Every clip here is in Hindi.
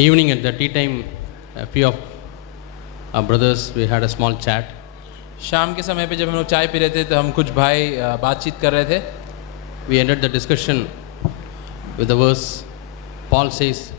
Evening at the tea time, a few of our brothers, we had a small chat. शाम के समय पे जब हम लोग चाय पी रहे थे तो हम कुछ भाई बातचीत कर रहे थे. We ended the discussion with the verse, Paul says,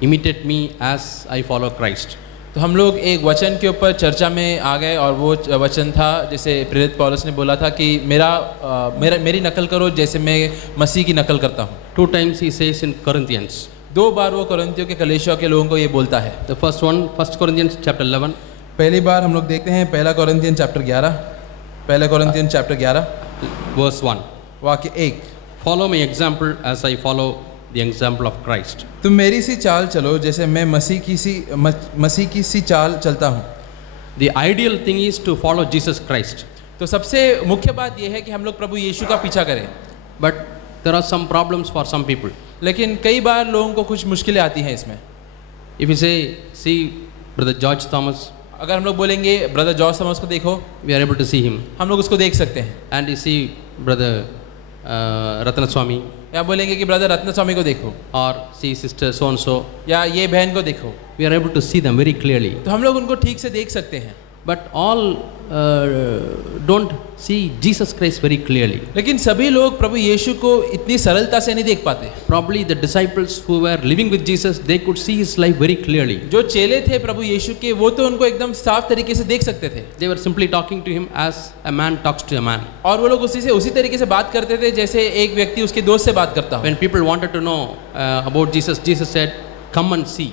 imitate me as I follow Christ. तो हम लोग एक वचन के ऊपर चर्चा में आ गए और वो वचन था जैसे प्रेरित पौलुस ने बोला था कि मेरी नकल करो जैसे मैं मसीह की नकल करता हूँ. 2 times he says in Corinthians. 2 बार वो कोरिन्थियों के कलीसिया के लोगों को ये बोलता है. The first one, 1 Corinthians chapter 11. पहली बार हम लोग देखते हैं पहला कोरिन्थियन चैप्टर 11. पहला कोरिन्थियन चैप्टर 11 verse 1. वाक्य 1. Follow my example as I follow the example of Christ. तुम मेरी सी चाल चलो जैसे मैं मसीह की सी चाल चलता हूँ. The ideal thing is to follow Jesus Christ. तो सबसे मुख्य बात यह है कि हम लोग प्रभु यीशु का पीछा करें. But there are some problems for some people. लेकिन कई बार लोगों को कुछ मुश्किलें आती हैं इसमें. If you say, see Brother George Thomas, अगर हम लोग बोलेंगे ब्रदर जॉर्ज थॉमस को देखो, we are able to see him. हम लोग उसको देख सकते हैं. And you see Brother Ratna Swami, या बोलेंगे कि ब्रदर रत्न स्वामी को देखो, or see Sister so and so, या ये बहन को देखो. we are able to see them very clearly. तो हम लोग उनको ठीक से देख सकते हैं. But all don't see Jesus Christ very clearly. लेकिन सभी लोग प्रभु यीशु को इतनी सरलता से नहीं देख पाते. Probably the disciples who were living with Jesus, they could see his life very clearly. जो चेले थे प्रभु यीशु के, वो तो उनको एकदम साफ तरीके से देख सकते थे. They were simply talking to him as a man talks to a man. और वो लोग उसी तरीके से बात करते थे जैसे एक व्यक्ति उसके दोस्त से बात करता हो. When people wanted to know about Jesus, Jesus said, "Come and see."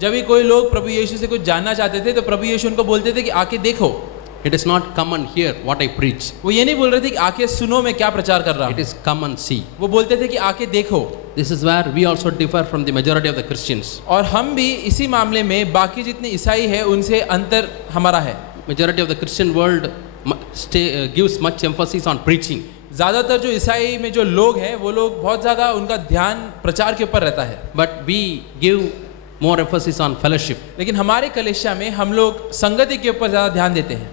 जब भी कोई लोग प्रभु यीशु से कुछ जानना चाहते थे तो प्रभु यीशु उनको बोलते थे कि आके देखो. It is not come and hear what I preach. वो ये नहीं बोल रहे थे कि आके सुनो मैं क्या प्रचार कर रहा हूँ. It is come and see. वो बोलते थे कि आके देखो. This is where we also differ from the majority of the Christians. और हम भी इसी मामले में बाकी जितने ईसाई है उनसे अंतर हमारा है. Majority of the Christian world gives much emphasis on preaching. ज़्यादातर जो ईसाई में जो लोग हैं वो लोग बहुत ज़्यादा उनका ध्यान प्रचार के ऊपर रहता है. But we give more emphasis on fellowship. लेकिन हमारे कलीसिया में हम लोग संगति के ऊपर ज़्यादा ध्यान देते हैं.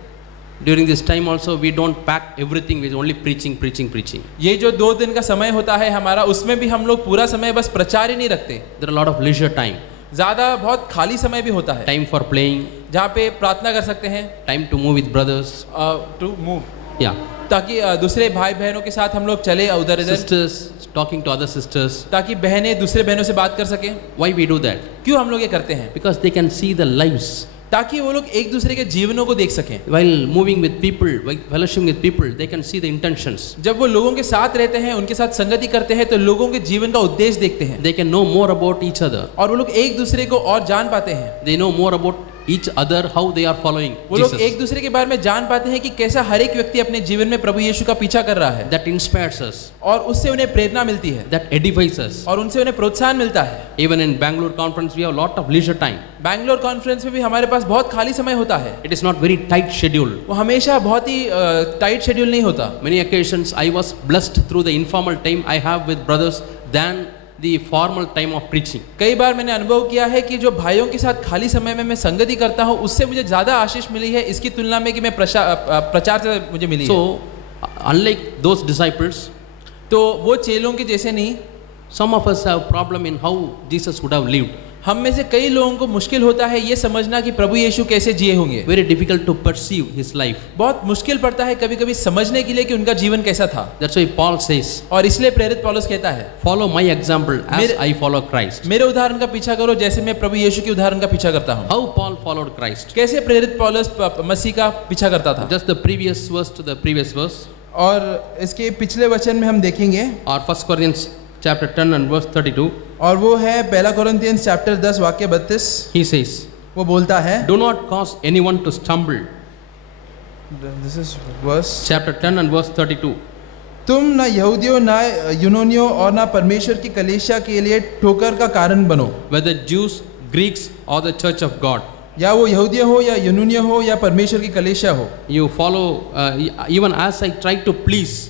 During this time also we don't pack everything with only preaching. ये जो 2 दिन का समय होता है हमारा, उसमें भी हम लोग पूरा समय बस प्रचार ही नहीं रखते. There are a lot of leisure time. ज़्यादा बहुत खाली समय भी होता है. Time for playing. जहाँ पे प्रार्थना कर सकते हैं. Time to move with brothers. To move. Yeah. ताकि दूसरे भाई बहनों के साथ हम लोग चले उधर इधर. Sisters talking to other sisters. ताकि बहनें दूसरे बहनों से बात कर सकें. Why we do that? क्यों हम लोग ये करते हैं? Because they can see the lives. ताकि वो लोग एक दूसरे के जीवनों को देख सकें. While moving with people, while fellowshipping with people, they can see the intentions. जब वो लोगों के साथ रहते हैं, उनके साथ संगति करते हैं, तो लोगों के जीवन का उद्देश्य देखते हैं. They can know more about each other. और वो लोग एक दूसरे को और जान पाते हैं. They know more about each other, how they are following वो Jesus. लोग एक दूसरे के बारे में जान पाते हैं कि कैसा हर एक व्यक्ति अपने जीवन में प्रभु यीशु का पीछा कर रहा है. That inspires us. और उससे उन्हें प्रेरणा मिलती है. That edifies us. और उनसे उन्हें प्रोत्साहन मिलता है. Even in Bangalore conference, we have a lot of leisure time. Bangalore conference में भी हमारे पास बहुत खाली समय होता है. It is not very tight schedule. वो हमेशा बहुत ही टाइट शेड्यूल नहीं होता. Many occasions I was blessed through the informal time I have with brothers than the formal time of preaching. कई बार मैंने अनुभव किया है कि जो भाइयों के साथ खाली समय में मैं संगति करता हूँ उससे मुझे ज़्यादा आशीष मिली है इसकी तुलना में कि मैं प्रचार से मुझे मिली है. So unlike those disciples, तो वो चेलों के जैसे नहीं, some of us have problem in how Jesus would have lived. हम में से कई लोगों को मुश्किल होता है ये समझना कि प्रभु यीशु कैसे जिए होंगे. Very difficult to perceive his life. बहुत मुश्किल पड़ता है कभी-कभी समझने के लिए कि उनका जीवन कैसा था. That's why Paul says, और इसलिए प्रेरित पौलुस कहता है, follow my example as I follow Christ. मेरे उदाहरण का पीछा करो जैसे मैं प्रभु यीशु के उदाहरण का पीछा करता हूँ. How Paul followed Christ. कैसे प्रेरित पौलुस मसीह का पीछा करता था. Just the previous verse to the previous verse. और इसके पिछले वचन में हम देखेंगे. Or 1 Corinthians chapter 10 and verse 32. और वो है पहला कोरिन्थियंस चैप्टर 10 वाक्य 32. He says, वो बोलता है, do not cause anyone to stumble. This is verse Chapter 10 and verse 32. तुम ना यहूदियों ना यूनानियों और ना परमेश्वर की कलीसिया के लिए ठोकर का कारण बनो. Whether Jews, Greeks or the church of God. या वो यहूदी हो या यूनानियों हो या परमेश्वर की कलीसिया हो. You follow even as I try to please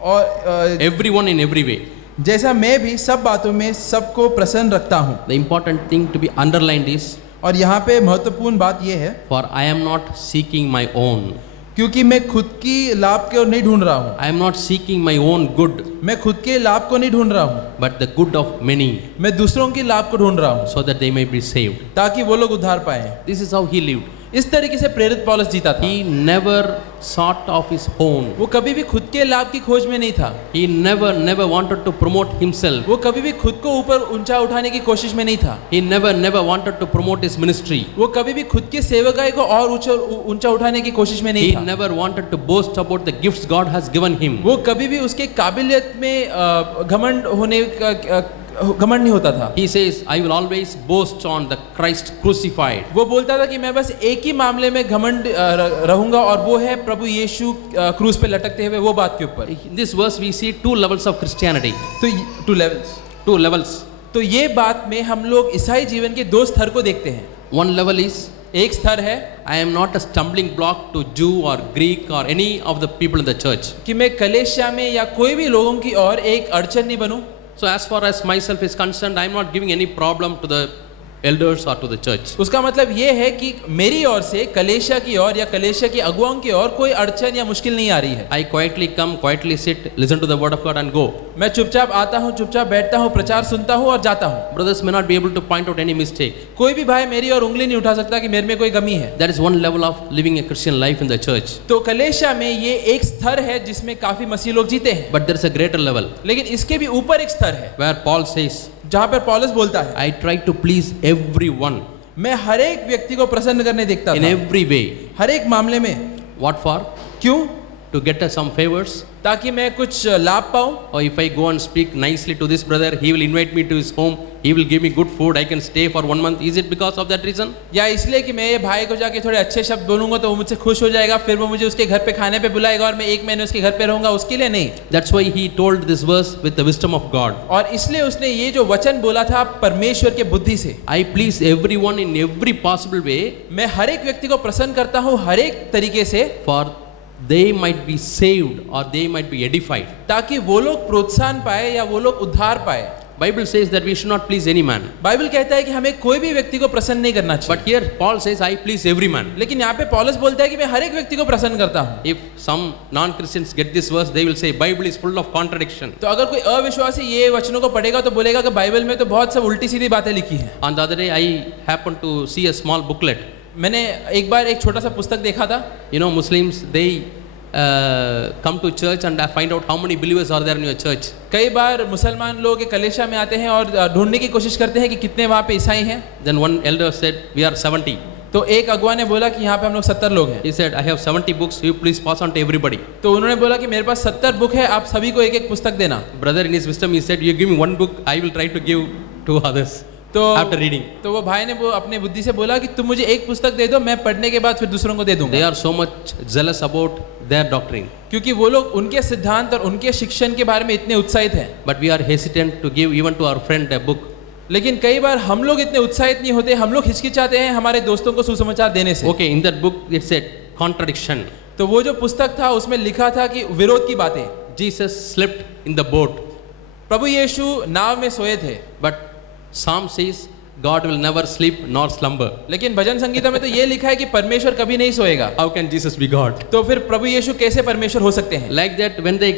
और everyone in every way. जैसा मैं भी सब बातों में सबको प्रसन्न रखता हूँ. The important thing to be underlined is, और यहाँ पे महत्वपूर्ण बात ये है, for I am not seeking my own. क्योंकि मैं खुद की लाभ को नहीं ढूंढ रहा हूँ, I am not seeking my own good, मैं खुद के लाभ को नहीं ढूंढ रहा हूँ, but the good of many, मैं दूसरों की लाभ को ढूंढ रहा हूँ so that they may be saved. ताकि वो लोग उद्धार पाएं। This is how he lived. इस तरीके से प्रेरित पौलुस जीता था। He never sought of his own. वो कभी भी खुद के लाभ की खोज में नहीं था। He never wanted to promote himself. वो कभी भी खुद को ऊपर ऊंचा उठाने की कोशिश में नहीं था। He never wanted to promote his ministry. वो कभी भी खुद की सेवकाई को और ऊंचा उठाने की कोशिश में नहीं He था। never wanted to boast about the gifts God has given him. वो कभी भी उसके काबिलियत में घमंड नहीं होता था। He says, I will always boast on the Christ crucified. वो बोलता था कि मैं बस एक ही मामले में घमंड रहूंगा और वो है प्रभु यीशु क्रूस पे लटकते हुए वो बात के ऊपर। In this verse we see two levels of Christianity. तो Two levels. तो ये बात में हम लोग ईसाई जीवन के दो स्तर को देखते हैं। One level is, एक स्तर है I am not a stumbling block to Jew or Greek or any of the people in the church. कि मैं कलेसिया में या कोई भी लोगों की और एक अड़चन नहीं बनूं। So as far as myself is concerned, I am not giving any problem to the elders or to the church. उसका मतलब ये है कि मेरी ओर से कलेसिया की ओर या कलेसिया की अगुवाओं की ओर कोई अड़चन या मुश्किल नहीं आ रही है। I quietly come, quietly sit, listen to the word of God and go. मैं चुपचाप आता हूँ, चुपचाप बैठता हूँ, प्रचार सुनता हूँ और जाता हूँ। Brothers may not be able to point out any mistake. कोई भी भाई मेरी और उंगली नहीं उठा सकता कि मेरे में कोई कमी है। That is one level of living a Christian life in the church. तो कलेसिया में ये एक स्तर है जिसमें काफी मसीह लोग जीते हैं। But there is a greater level लेकिन इसके भी ऊपर एक स्तर है where Paul says, जहाँ पर पौलुस बोलता है, I try to please everyone मैं हर एक व्यक्ति को प्रसन्न करने देखता in था, every way. हर एक मामले में। What for? क्यों? To get us some favors. ताकि मैं कुछ लाभ पाऊं। Or if I go and speak nicely to this brother, he will invite me to his home. He will give me good food. I can stay for 1 month. Is it because of that reason? या इसलिए कि मैं ये भाई को जाके थोड़े अच्छे शब्द बोलूंगा तो वो मुझसे खुश हो जाएगा, फिर वो मुझे उसके घर पे खाने पे बुलाएगा और मैं 1 महीने उसके घर पे रहूंगा, उसके लिए नहीं। That's why he told this verse with the wisdom of God. और इसलिए उसने ये जो वचन बोला था परमेश्वर के बुद्धि से, I please everyone in every possible way, मैं हर एक व्यक्ति को प्रसन्न करता हूँ हर एक तरीके से, for they might be saved or they might be edified. ताकि वो लोग प्रोत्साहन पाए या वो लोग उद्धार पाए। Bible says that we should not please any man. Bible कहता है कि हमें कोई भी व्यक्ति को प्रसन्न नहीं करना चाहिए। But here Paul says, I please every man. लेकिन यहाँ पे पौलुस बोलता है कि मैं हर एक व्यक्ति को प्रसन्न करता हूँ। If some non-Christians get this verse, they will say Bible is full of contradiction. तो अगर कोई अविश्वासी ये वचनों को पढ़ेगा तो बोलेगा कि बाइबल में तो बहुत सब उल्टी सीधी बातें लिखी हैं। On the other day, I happened to see a small booklet. मैंने एक बार एक छोटा सा पुस्तक देखा था। You know, Muslims, they come to church and find out how many believers are there in your church. कई बार मुसलमान लोग एक कलेशा में आते हैं और ढूंढने की कोशिश करते हैं कि कितने वहाँ पे ईसाई हैं। Then one elder said, we are 70. तो एक अगुआ ने बोला कि यहाँ पे हम लोग 70 लोग हैं। He said, I have 70 books. You please pass on to everybody. तो उन्होंने बोला कि मेरे पास 70 बुक है, आप सभी को एक एक पुस्तक देना। Brother, in his wisdom, he said, you give me one book, I will try to give to others. तो After reading. तो वो भाई ने वो अपने बुद्धि से बोला कि तुम मुझे एक पुस्तक दे दो, मैं पढ़ने के बाद फिर दूसरों को दे दूंगा। They are so much zealous about their doctrine. क्योंकि वो लोग उनके सिद्धांत और उनके शिक्षण के बारे में इतने उत्साहित हैं। But we are hesitant to give even to our friend a book. लेकिन कई बार हम लोग इतने उत्साहित नहीं होते, हम लोग हिचकिचाते हैं हमारे दोस्तों को सुसमाचार देने से। Okay, in that book it said contradiction. तो वो जो पुस्तक था उसमें लिखा था कि विरोध की बातें। Jesus slept in the boat. प्रभु यीशु नाव में सोए थे। But Psalm says God will never sleep nor slumber. लेकिन भजन संगीता में तो ये लिखा है कि परमेश्वर कभी नहीं सोएगा। How can Jesus be God? तो फिर प्रभु यीशु कैसे परमेश्वर हो सकते हैं? Like that, when they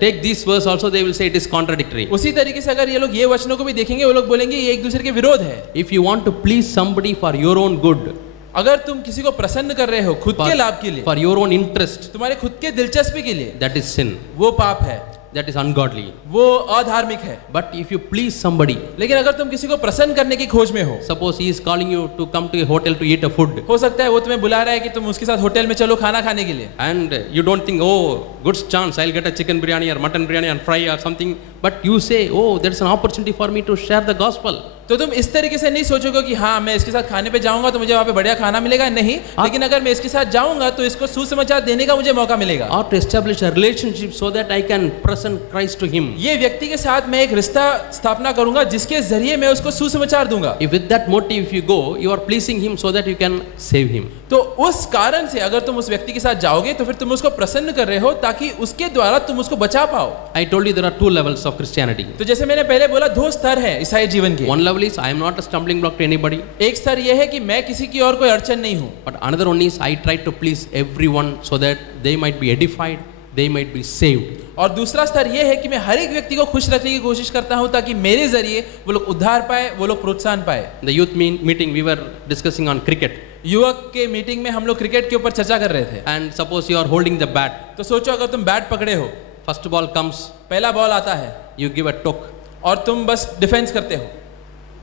take this verse also, they will say it is contradictory. उसी तरीके से अगर ये लोग ये वचनों को भी देखेंगे, वो लोग बोलेंगे ये एक दूसरे के विरोध है। If you want to please somebody for your own good, अगर तुम किसी को प्रसन्न कर रहे हो खुद के लाभ के लिए, for your own interest, तुम्हारे खुद के दिलचस्पी के लिए, that is sin. वो पाप है, That is ungodly. वो अधार्मिक है। But if you please somebody, लेकिन अगर तुम किसी को प्रसन्न करने की खोज में हो, suppose he is calling you to come to a hotel to eat a food, हो सकता है वो तुम्हें बुला रहा है कि तुम उसके साथ होटल में चलो खाना खाने के लिए, and you don't think, oh, good chance, I'll get a chicken biryani or mutton biryani and fry or something, but you say, oh, there's an opportunity for me to share the gospel. तो तुम इस तरीके से नहीं सोचोगे कि हाँ मैं इसके साथ खाने पे जाऊंगा तो मुझे वहाँ पे बढ़िया खाना मिलेगा, नहीं, लेकिन अगर मैं इसके साथ जाऊंगा तो इसको सुसमाचार देने का मुझे मौका मिलेगा। Or to establish a relationship so that I can present Christ to him. ये व्यक्ति के साथ मैं एक रिश्ता स्थापना करूंगा जिसके जरिए मैं उसको सुसमाचार दूंगा। If with that motive if you go, you are pleasing him so that you can save him. तो उस कारण से अगर तुम उस व्यक्ति के साथ जाओगे तो फिर तुम उसको प्रसन्न कर रहे हो ताकि उसके द्वारा तुम उसको बचा पाओ। I told you there are two levels of Christianity. तो जैसे मैंने पहले बोला, दो स्तर हैं ईसाई जीवन के। One level is I am not a stumbling block to anybody. एक स्तर यह है कि मैं किसी की और कोई अड़चन नहीं हूँ, But another one is I try to please everyone so that they might be edified, they might be saved. और दूसरा स्तर यह है कि मैं हर एक व्यक्ति को खुश रखने की कोशिश करता हूँ ताकि मेरे जरिए वो लोग उद्धार पाए, वो लोग प्रोत्साहन पाए। The youth meeting we were discussing on cricket. युवक के मीटिंग में हम लोग क्रिकेट के ऊपर चर्चा कर रहे थे। And suppose you are holding the bat. तो सोचो अगर तुम बैट पकड़े हो, First ball comes, पहला बॉल आता है you give a took. और तुम बस डिफेंस करते हो,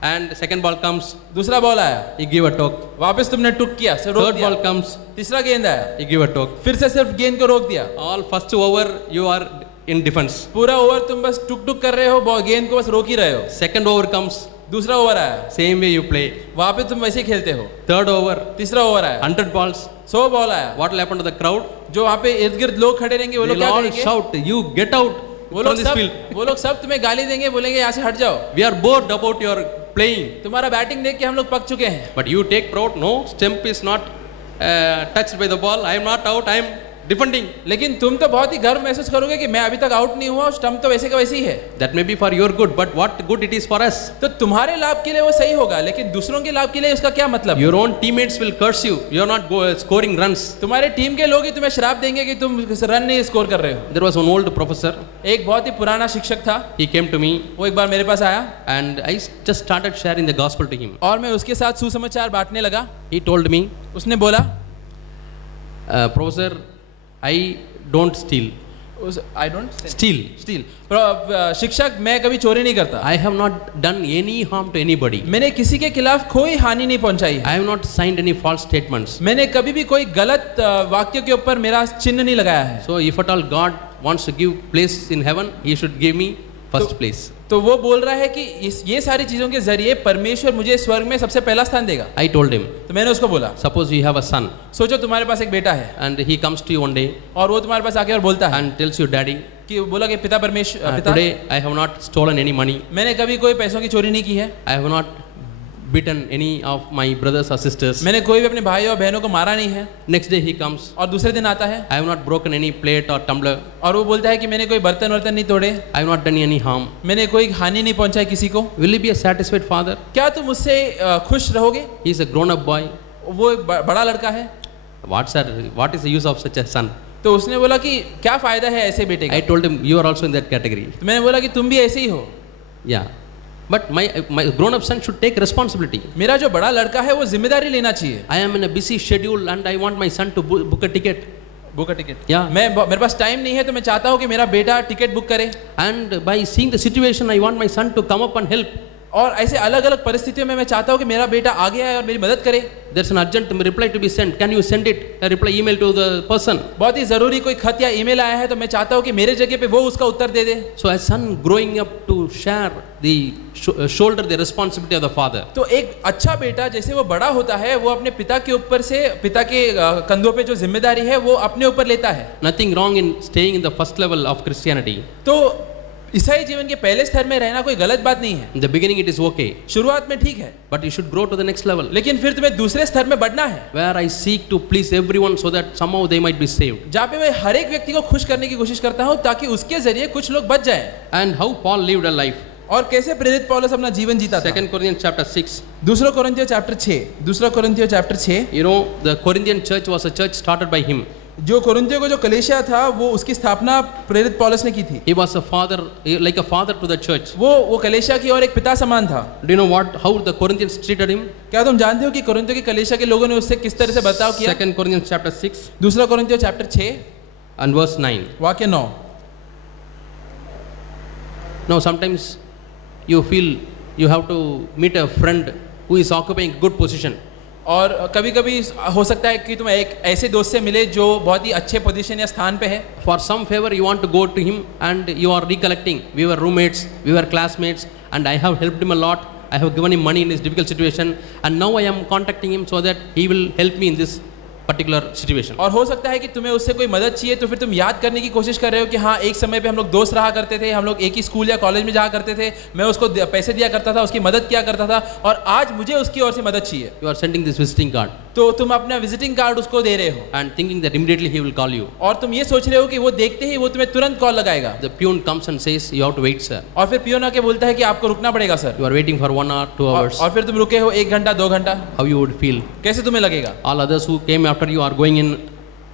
And second ball comes, दूसरा बॉल आया, you give a took. वापस तुमने टुक किया, सिर्फ रोक Third दिया, ball comes, तीसरा गेंद आया, you give a took. फिर से सिर्फ गेंद को रोक दिया, All first over you are in defense. पूरा ओवर तुम बस टुक टुक कर रहे हो, गेंद को बस रोक ही रहे हो। Second over comes, दूसरा ओवर आया, same way you play. वहां पे तुम वैसे ही खेलते हो। Third over, तीसरा ओवर आया, 100 balls. 100 बॉल आया, What will happen to the crowd? जो वहां पे इर्द गिर्द लोग खड़े रहेंगे वो They लोग will क्या all करेंगे? shout, you get out वो from लोग this field. सब तुम्हें गाली देंगे, बोलेंगे यहाँ से हट जाओ, We are bored about your playing. तुम्हारा बैटिंग देख के हम लोग पक चुके हैं। But you take proud, no, stump is not touched by the ball. I am not out, I am defending. लेकिन तुम तो बहुत ही गर्व महसूस करोगे कि मैं अभी तक आउट नहीं हुआ और स्टंप तो वैसे का वैसे ही है। That may be for your good, but what good it is for us? तो तुम्हारे लाभ के लिए वो सही होगा, लेकिन दूसरों के लाभ के लिए उसका क्या मतलब? Your own teammates will curse you. You are not scoring runs. तुम्हारे टीम के लोग ही तुम्हें श्राप देंगे कि तुम रन नहीं स्कोर कर रहे हो। There was one old professor. एक बहुत ही पुराना शिक्षक था, He came to me वो एक बार मेरे पास आया and I just started sharing the gospel to him. और मैं उसके साथ सुसमाचार बांटने लगा। He told me, उसने बोला, Professor, I don't steal. I don't Steal. Steel. शिक्षक, मैं कभी चोरी नहीं करता, I have not done any harm to anybody. मैंने किसी के खिलाफ कोई हानि नहीं पहुंचाई है, I have not signed any false statements. मैंने कभी भी कोई गलत वाक्य के ऊपर मेरा चिन्ह नहीं लगाया है। So if at all God wants to give place in heaven, He should give me first place. तो वो बोल रहा है कि ये सारी चीजों के जरिए परमेश्वर मुझे स्वर्ग में सबसे पहला स्थान देगा। I told him, तो मैंने उसको बोला, suppose you have a son सोचो तुम्हारे पास एक बेटा है and he comes to you one day और वो तुम्हारे पास आके और बोलता है and tells you, Daddy, कि बोला कि पिता परमेश्वर पिता, today I have not stolen any money. मैंने कभी कोई पैसों की चोरी नहीं की है, I have not beaten any of my brothers or sisters. मैंने कोई भी अपने भाई और बहनों को मारा नहीं है। Next day he comes, और दूसरे दिन आता है I have not broken any plate or tumbler. और वो बोलता है कि मैंने कोई बर्तन वर्तन नहीं तोड़े, I have not done any harm. मैंने कोई हानि नहीं पहुंचाई किसी को। Will he be a satisfied father? क्या तुम उससे खुश रहोगे? He is a grown-up boy. वो एक बड़ा लड़का है। What is the use of such a son? तो उसने बोला कि क्या फायदा है ऐसे बेटे I का? told him, you are also in that category. तो मैंने बोला कि तुम भी ऐसे ही हो। Yeah. But my grown-up son should take responsibility. मेरा जो बड़ा लड़का है वो जिम्मेदारी लेना चाहिए। I am in a busy schedule and I want my son to book a ticket. Book ticket. Yeah. मेरे पास टाइम नहीं है तो मैं चाहता हूँ कि मेरा बेटा टिकट बुक करे। And by seeing the situation, I want my son to come up and help. और ऐसे अलग अलग परिस्थितियों में मैं चाहता हूँ कि मेरा बेटा आगे आए और मेरी मदद करे। There's an urgent reply to be sent. Can you send it? A reply email to the person. बहुत ही जरूरी कोई खत या ईमेल आया है तो मैं चाहता हूँ कि मेरे जगह पे वो उसका उत्तर दे दे। So a son growing up to share the shoulder the responsibility of the father. तो एक अच्छा बेटा जैसे वो बड़ा होता है वो अपने पिता के ऊपर से पिता के कंधों पे जो जिम्मेदारी है वो अपने ऊपर लेता है। Nothing wrong in staying in the first level of Christianity. तो ईसाई जीवन के पहले स्तर में रहना कोई गलत बात नहीं है। In the beginning it is okay, शुरुआत में ठीक है, but you should grow to the next level, लेकिन फिर तुम्हें दूसरे स्तर में बढ़ना है where I seek to please everyone so that somehow they might be saved. जहाँ पे मैं हर एक व्यक्ति को खुश करने की कोशिश करता हूँ ताकि उसके जरिए कुछ लोग बच जाएं। And how Paul lived a life. और कैसे प्रेरित पौलुस अपना जीवन जीता था। 2 Corinthians chapter 6. दूसरा कोरिन्थियों chapter 6 You know, the Corinthian church was a church started by him. जो कोरिन्थियों को जो कलीसिया था वो उसकी स्थापना प्रेरित पौलुस ने की थी। He was a father, like a father to the church. वो कलीसिया की और एक पिता समान था। Do you know how the Corinthians treated him? क्या तुम जानते हो कि कोरिन्थियों की कलीसिया के लोगों ने उससे किस तरह से बर्ताव किया? 2 Corinthians chapter 6 दूसरा कोरिन्थियों चैप्टर 6 and verse 9. वाक्य 9। Now sometimes you feel you have to meet a friend who is occupying good position. और कभी कभी हो सकता है कि तुम एक ऐसे दोस्त से मिले जो बहुत ही अच्छे पोजीशन या स्थान पे है। For some favor you want to go to him and you are recollecting, we were roommates, we were classmates, and I have helped him a lot. I have given him money in this difficult situation, and now I am contacting him so that he will help me in this particular situation. और हो सकता है कि तुम्हें उससे कोई मदद चाहिए तो फिर तुम याद करने की कोशिश कर रहे हो कि हाँ एक समय पे हम लोग दोस्त रहा करते थे, हम लोग एक ही स्कूल या कॉलेज में जाया करते थे, मैं उसको पैसे दिया करता था, उसकी मदद किया करता था और आज मुझे उसकी ओर से मदद चाहिए। You are sending this visiting card. तो तुम अपना विजिटिंग कार्ड उसको दे रहे हो and thinking that immediately he will call you. और तुम ये सोच रहे हो कि वो देखते ही वो तुम्हें तुरंत कॉल लगाएगा The peon comes and says, you have to wait, sir. और फिर पियोन आके बोलता है कि आपको रुकना पड़ेगा sir You are waiting for 1 hour, 2 hours. और फिर तुम रुके हो 1 घंटा 2 घंटा How you would feel? कैसे तुम्हें लगेगा All others who came after you are going in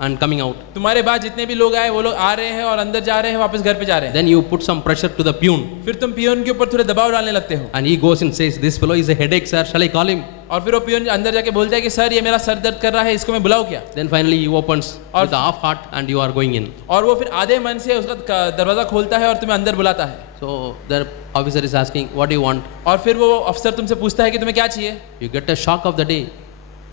and coming out. तुम्हारे बाद जितने भी लोग आए वो लोग आ रहे हैं और अंदर जा रहे हैं वापस घर पे जा रहे हैं Then you put some pressure to the peon. फिर तुम पियोन के ऊपर थोड़े दबाव डालने लगते हो And he goes and says, this fellow is a headache, sir. Shall I call him? और फिर वो पियोन अंदर जाके बोलता है कि सर ये मेरा सर दर्द कर रहा है इसको मैं बुलाऊं क्या Then finally he opens with a half heart and you are going in. और वो फिर आधे मन से उसका दरवाजा खोलता है और तुम्हें अंदर बुलाता है So the officer is asking, what do you want? और फिर वो अफसर तुमसे पूछता है कि तुम्हें क्या चाहिए You get a shock of the day.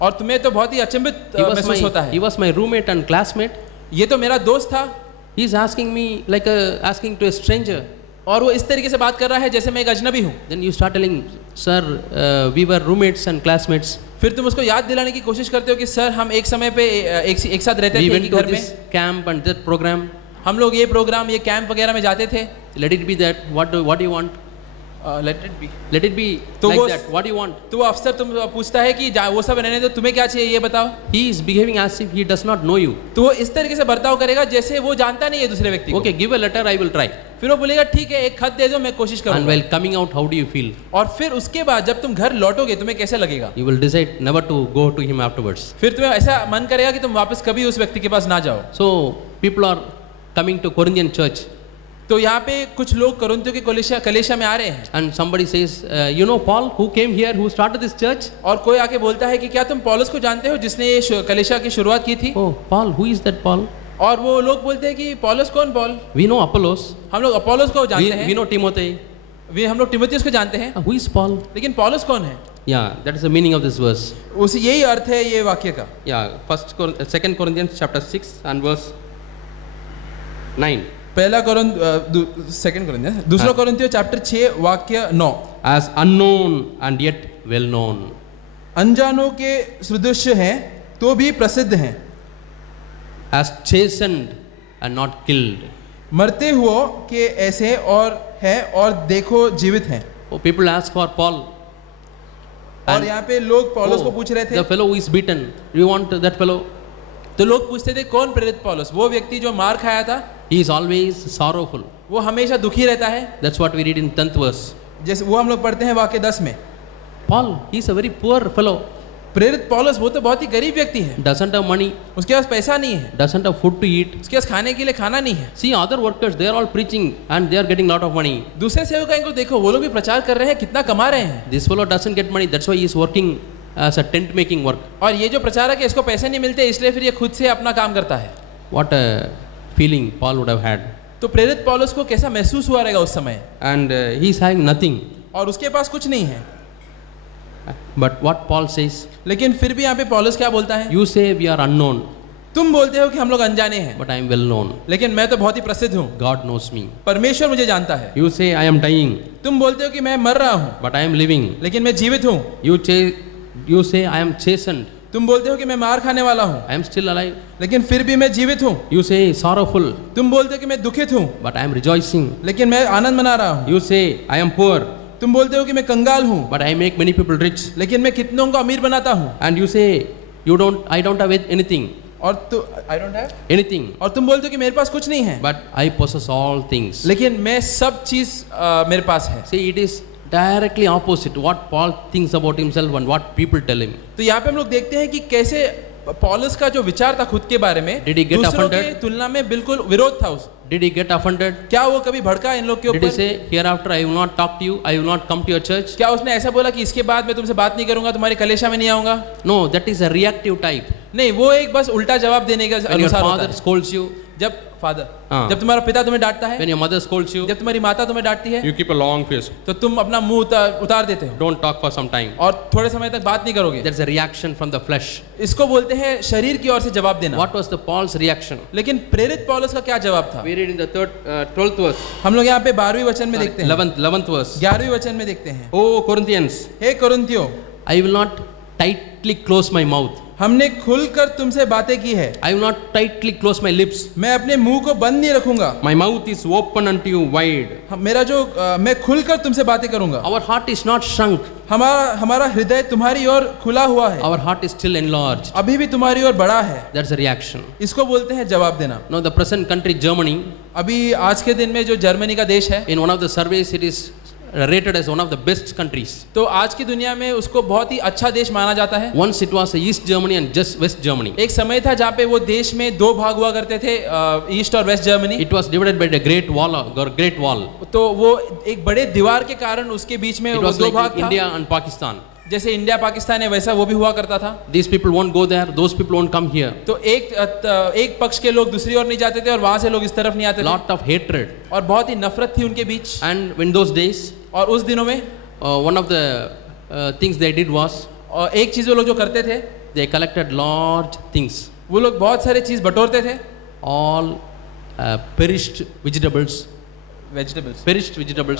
और तुम्हें तो बहुत ही अचंभित महसूस होता He है was my roommate and classmate. ये तो मेरा दोस्त था He is asking me like asking to a stranger. और वो इस तरीके से बात कर रहा है जैसे मैं एक अजनबी हूँ Then you start telling, sir, we were roommates and classmates. फिर तुम उसको याद दिलाने की कोशिश करते हो कि सर हम एक समय पे एक साथ रहते We थे went एक to घर में this camp and that program. हम लोग ये प्रोग्राम ये कैंप वगैरह में जाते थे Let it be that. What do you want? Let it be Let it be तो like वो- that. What do you want? तो वो अफसर तुम पूछता है कि वो सब रहने दो तुम्हें क्या चाहिए ये बताओ He is behaving as if he does not know you. तो वो इस तरीके से बर्ताव करेगा जैसे वो जानता नहीं है दूसरे व्यक्ति को Okay, give a letter. I will try. फिर वो बोलेगा ठीक है एक खत दे दो मैं कोशिश And करूंगा while coming out, how do you feel? और फिर उसके बाद जब तुम घर लौटोगे तुम्हें कैसे लगेगा You will decide never to go to him afterwards. फिर तुम्हें ऐसा मन करेगा कि तुम वापस कभी उस व्यक्ति के पास ना जाओ So people are coming to Corinthian church, तो यहाँ पे कुछ लोग कोरिन्थियों के कलीसिया में आ रहे हैं and somebody says, you know Paul, who came here, who started this church? और कोई आके बोलता है कि क्या तुम पौलुस को जानते हो जिसने ये कलीसिया की शुरुआत की थी Oh, Paul, who is that Paul? और वो लोग बोलते हैं कि पौलुस कौन पॉल We know Apollos. हम लोग अपोलोस को जानते We हैं know Timothy. हम लोग टिमोथियस को जानते हैं Who is Paul? लेकिन पौलुस कौन है Yeah, that is the meaning of this verse. उस यही अर्थ है ये वाक्य का Yeah, 2 Corinthians chapter 6 and verse 9. पहला सेकंड कोरिन्थियस दूसरा हाँ। कोरिन्थियों चैप्टर 6 वाक्य 9 As unknown and yet well known. अनजानों के सदृश हैं तो भी प्रसिद्ध हैं As chastened and not killed. मरते हुओं के ऐसे और है और देखो जीवित हैं Oh, people ask for Paul. और And- यहाँ पे लोग पौलुस Oh, को पूछ रहे थे the fellow who is beaten. Do you want that fellow? तो लोग पूछते थे कौन प्रेरित पौलुस वो व्यक्ति जो मार खाया था He is always sorrowful. वो हमेशा दुखी रहता है That's what we read in 10th verse. जैसे वो हम लोग पढ़ते हैं वाक्य 10 में Paul, he is a very poor fellow. प्रेरित पौलुस वो तो बहुत ही गरीब व्यक्ति है Doesn't have money. उसके पास पैसा नहीं है Doesn't have food to eat. उसके पास खाने के लिए खाना नहीं है See other workers, they are all preaching and they are getting lot of money. दूसरे सेवकों को देखो वो लोग भी प्रचार कर रहे हैं कितना कमा रहे हैं This fellow doesn't get money. That's why he is working as a tent making work. और ये जो प्रचारक है इसको पैसे नहीं मिलते इसलिए फिर ये खुद से अपना काम करता है What a feeling Paul would have had. तो प्रेरित पौलुस को कैसा महसूस हुआ रहेगा उस समय And he is having nothing. और उसके पास कुछ नहीं है But what Paul says, लेकिन फिर भी यहाँ पे पौलुस क्या बोलता है you say we are unknown, तुम बोलते हो कि हम लोग अनजाने हैं but I am well known. लेकिन मैं तो बहुत ही प्रसिद्ध हूँ God knows me. परमेश्वर मुझे जानता है You say I am dying, तुम बोलते हो कि मैं मर रहा हूँ but I am living. लेकिन मैं जीवित हूँ You say I am chastened, तुम बोलते हो कि मैं मार खाने वाला हूँ I am still alive. लेकिन फिर भी मैं जीवित हूँ You say sorrowful, तुम बोलते हो कि मैं दुखित हूँ but I am rejoicing. लेकिन मैं आनंद मना रहा हूँ You say I am poor, तुम बोलते हो कि मैं कंगाल हूँ but I make many people rich. लेकिन मैं कितनों को अमीर बनाता हूँ And you say I don't have anything, और तो आई डोंट हैव anything, और तुम बोलते हो कि मेरे पास कुछ नहीं है but I possess all things. लेकिन मैं सब चीज मेरे पास है See, it is directly opposite what Paul thinks about himself and what people tell him. तो यहाँ पे हम लोग देखते हैं कि कैसे पौलुस का जो विचार था खुद के बारे में Did he get दूसरों offended? के तुलना में बिल्कुल विरोध था उस Did he get offended? क्या वो कभी भड़का इन लोग के Did he ऊपर say, hereafter I will not talk to you, I will not come to your church? क्या उसने ऐसा बोला कि इसके बाद मैं तुमसे बात नहीं करूंगा तुम्हारी कलेशा में नहीं आऊंगा No, that is a reactive type. नहीं वो एक बस उल्टा जवाब देने का When your अनुसार होता father है scolds you, जब फादर हाँ। जब तुम्हारा पिता तुम्हें डांटता है when your mother scolds you, जब तुम्हारी माता तुम्हें डांटती है you keep a long face. तो तुम अपना मुंह उतार देते हो Don't talk for some time. और थोड़े समय तक बात नहीं करोगे There's a reaction from the flesh. इसको बोलते हैं शरीर की ओर से जवाब देना What was the Paul's reaction? लेकिन प्रेरित पौलुस का क्या जवाब था We read in the 12th verse, हम लोग यहाँ पे 12वीं वचन में देखते हैं 11th verse. 11वीं वचन में देखते हैं Oh Corinthians, hey कोरिन्थियों I will not tightly close my mouth. हमने खुलकर तुमसे बातें की है, I will not tightly close my lips. मैं अपने मुंह को बंद नहीं रखूंगा, My mouth is open unto you wide. मैं खुलकर तुमसे बातें करूंगा। Our heart is not shrunk. हमारा हृदय तुम्हारी ओर खुला हुआ है, Our heart is still enlarged. अभी भी तुम्हारी ओर बड़ा है। That's a reaction. इसको बोलते हैं जवाब देना। Now the present country Germany, अभी आज के दिन में जो जर्मनी का देश है, in one of the surveys it is rated as one of the best countries. तो आज की दुनिया में उसको बहुत ही अच्छा देश माना जाता है। Once it was East Germany and just West Germany. एक समय था जहाँ पे वो देश में दो भाग हुआ करते थे, ईस्ट और west Germany. It was divided by the Great Wall. तो वो एक बड़े दीवार के कारण उसके बीच में It वो was दो like भाग था। India and Pakistan. जैसे इंडिया पाकिस्तान है वैसा वो भी हुआ करता था। These people won't go there, those people won't come here. तो एक पक्ष के लोग दूसरी ओर नहीं जाते थे और वहां से लोग इस तरफ नहीं आते थे। Lot of hatred. और बहुत ही नफरत थी उनके बीच। And in those days, और उस दिनों में one of the things they did was एक चीज वो लोग जो करते थे, they collected large things, वो लोग बहुत सारे चीज बटोरते थे। all perished vegetables,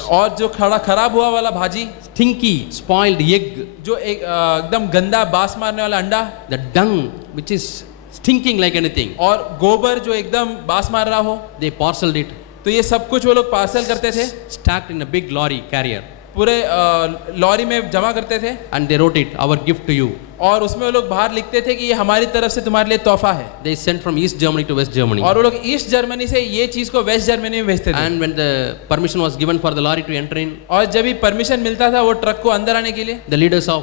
और जो खराब हुआ वाला भाजी, stinky, spoiled egg, जो एकदम गंदा बास मारने वाला अंडा, the dung which is stinking like anything, और गोबर जो एकदम बास मार रहा हो, they parceled it, तो ये सब कुछ वो लोग पार्सल करते थे, stacked in a big lorry carrier, पूरे लॉरी में जमा करते थे, and they wrote it, our gift to you. और उसमें वो लोग बाहर लिखते थे कि ये हमारी तरफ से तुम्हारे लिए तोहफा है। They sent from East Germany to West Germany. और वो लोग ईस्ट जर्मनी से ये चीज को वेस्ट जर्मनी में भेजते थे। And when the permission was given for the lorry to enter in, और जब भी परमिशन मिलता था वो ट्रक को अंदर आने के लिए, the leaders of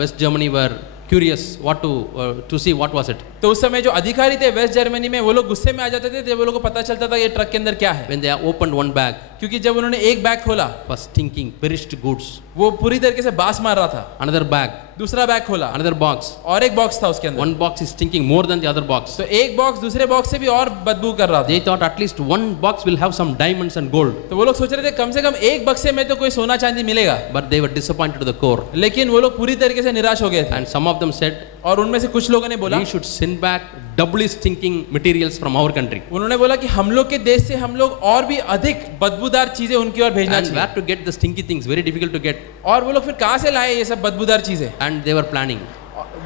West Germany were curious what to see what was it. तो उस समय जो अधिकारी थे वेस्ट जर्मनी में वो लोग गुस्से में आ जाते थे जब वो लोग को पता चलता था ये ट्रक के अंदर क्या है। When they opened one bag, क्योंकि जब उन्होंने एक बैग खोला, was stinking, perished goods. वो पूरी तरीके से बास मार रहा था। Another bag, दूसरा बैग खोला, another box. और एक बॉक्स था उसके अंदर। One box is stinking more than the other box. तो एक बॉक्स दूसरे बॉक्स से भी और बदबू कर रहा था। They thought at least one box will have some diamonds and gold. तो वो लोग सोच रहे थे कम से कम एक बक्से में तो कोई सोना चांदी मिलेगा। But they were disappointed to the core. लेकिन वो लोग पूरी तरीके से निराश हो गए थे। And some of them said, और उनमें से कुछ लोगों ने बोला, we should send back doubly stinking materials from our country. उन्होंने बोला कि हम लोग के देश से हम लोग और भी अधिक बदबूदार चीजें उनकी ओर भेजना And चाहिए। where to get the stinky things? Very difficult to get. और वो लोग फिर कहाँ से लाए ये सब बदबूदार चीजें? And they were planning.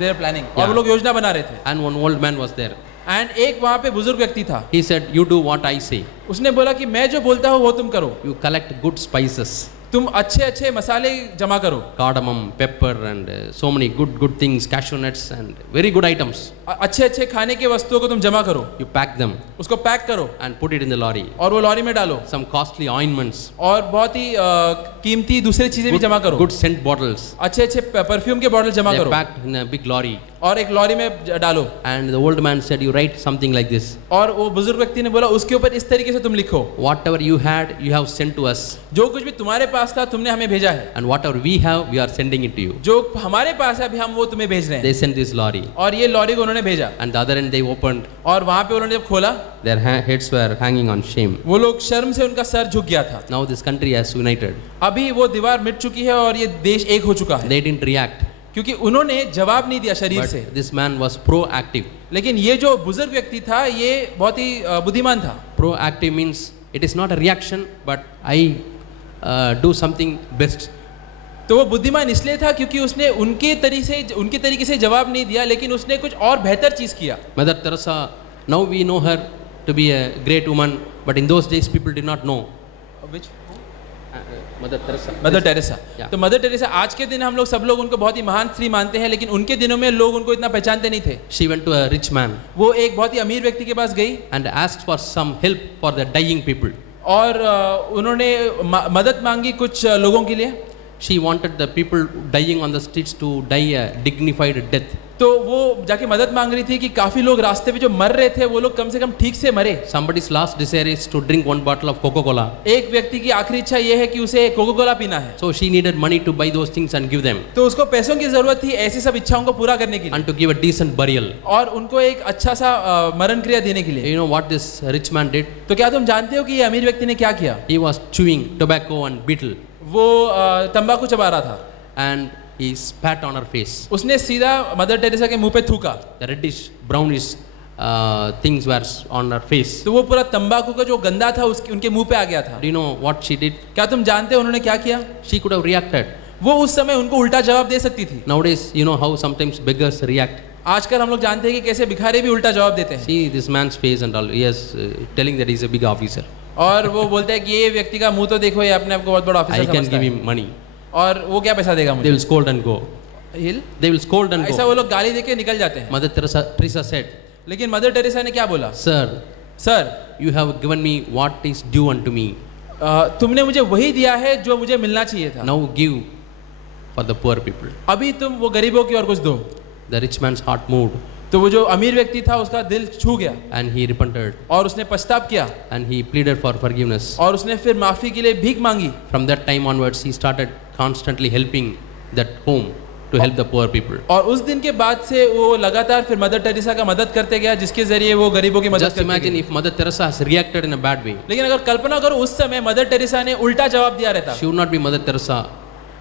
They are planning. Yeah. और वो लोग योजना बना रहे थे। And one old man was there. And एक वहाँ पे बुजुर्ग व्यक्ति था। He said, you do what I say. उसने बोला कि मैं जो बोलता हूँ वो तुम करो। You collect good spices. तुम अच्छे अच्छे मसाले जमा करो। Cardamom, pepper and so many good things, cashew nuts and very good items. अच्छे अच्छे खाने के वस्तुओं को तुम जमा करो। You pack them उसको पैक करो and put it in the lorry. और वो लॉरी में डालो। Some costly ointments. और बहुत ही कीमती दूसरी चीजें भी जमा करो। Good scent bottles. अच्छे अच्छे परफ्यूम के बॉटल जमा They करो। packed in a big lorry. और एक लॉरी में डालो। And the old man said, you write something like this. और वो बुजुर्ग व्यक्ति ने बोला उसके ऊपर इस तरीके से तुम लिखो। Whatever you had, you have sent to us. जो कुछ भी तुम्हारे पास था तुमने हमें भेजा है। And whatever we have, we are sending it to you. जो हमारे पास है अभी हम वो तुम्हें भेज रहे हैं। They sent this lorry. और ये लॉरी को उन्होंने भेजा। And the other end they opened. और वहाँ पे उन्होंने जब खोला, Their heads were hanging on shame. वो लोग शर्म से उनका सर झुक गया था। Now this country has united. अभी वो दीवार मिट चुकी है और ये देश एक हो चुका है। They didn't react. क्योंकि उन्होंने जवाब नहीं दिया शरीर से। But this man was proactive. लेकिन ये जो बुजुर्ग व्यक्ति था ये बहुत ही बुद्धिमान था। Proactive means it is not a reaction, but I do something best. तो वो बुद्धिमान इसलिए था क्योंकि उसने उनके तरीके से जवाब नहीं दिया, लेकिन उसने कुछ और बेहतर चीज किया। Mother Teresa, now we know her to be a great woman, but in those days people did not know. Which? Mother Teresa. Mother Teresa. Yeah. तो मदर टेरेसा आज के दिन हम लोग सब लोग उनको बहुत ही महान स्त्री मानते हैं, लेकिन उनके दिनों में लोग उनको इतना पहचानते नहीं थे। She went to a rich man वो एक बहुत ही अमीर व्यक्ति के पास गई and asked for some help for the dying people. और उन्होंने मदद मांगी कुछ लोगों के लिए। She wanted the people dying on the streets to die a dignified death. तो वो जाके मदद मांग रही थी कि काफी लोग रास्ते पे जो मर रहे थे वो लोग कम से कम ठीक से मरे। Somebody's last desire is to drink one bottle of Coca-Cola. एक व्यक्ति की आखिरी इच्छा ये है कि उसे कोका कोला पीना है। So she needed money to buy those things and give them. तो उसको पैसों की जरूरत थी ऐसी सब इच्छाओं को पूरा करने के लिए And to give a decent burial. और उनको एक अच्छा सा मरण क्रिया देने के लिए। You know what this rich man did? तो क्या तुम जानते हो कि ये अमीर व्यक्ति ने क्या किया? He was chewing tobacco and betel. वो तंबाकू चबा रहा था And he spat on her face. उसने सीधा मदर टेरेसा के मुंह पे थूका। The reddish, brownish things were on her face. तो वो पूरा तंबाकू का जो गंदा था उनके मुंह पे आ गया था। Do you know what she did? क्या तुम जानते हो उन्होंने क्या किया? She could have reacted. वो उस समय उनको उल्टा जवाब दे सकती थी। Nowadays, you know how sometimes beggars react. आजकल हम लोग जानते हैं कि कैसे भिखारी भी उल्टा जवाब देते हैं। See this man's face and all. Yes, telling that he's a big officer. और वो बोलते हैं कि ये व्यक्ति का मुंह तो देखो, ये अपने आप को बहुत बड़ा I ऑफिसर can समझता give है, him money. और वो क्या पैसा देगा They मुझे? will scold and go. Hill They will scold and ऐसा go. वो लोग गाली देके निकल जाते हैं। Mother Teresa said, लेकिन मदर टेरेसा ने क्या बोला? Sir, sir, you have given me what is due unto me. तुमने मुझे वही दिया है जो मुझे मिलना चाहिए था। Now give for the poor people. अभी तुम वो गरीबों की और कुछ दो। The rich man's heart moved तो वो जो अमीर व्यक्ति था उसका दिल छू गया and he repented और उसने पछतावा किया and he pleaded for forgiveness. और उसने फिर माफी के लिए भीख मांगी। From that time onwards, he started constantly helping that home to help the poor people. और उस दिन के बाद से वो लगातार फिर मदर टेरेसा का मदद करते गया, जिसके जरिए वो गरीबों की मदद Just करते imagine गए। if Mother Teresa has reacted in a bad way. लेकिन अगर कल्पना करो उस समय मदर टेरेसा ने उल्टा जवाब दिया रहता She would not be Mother Teresa.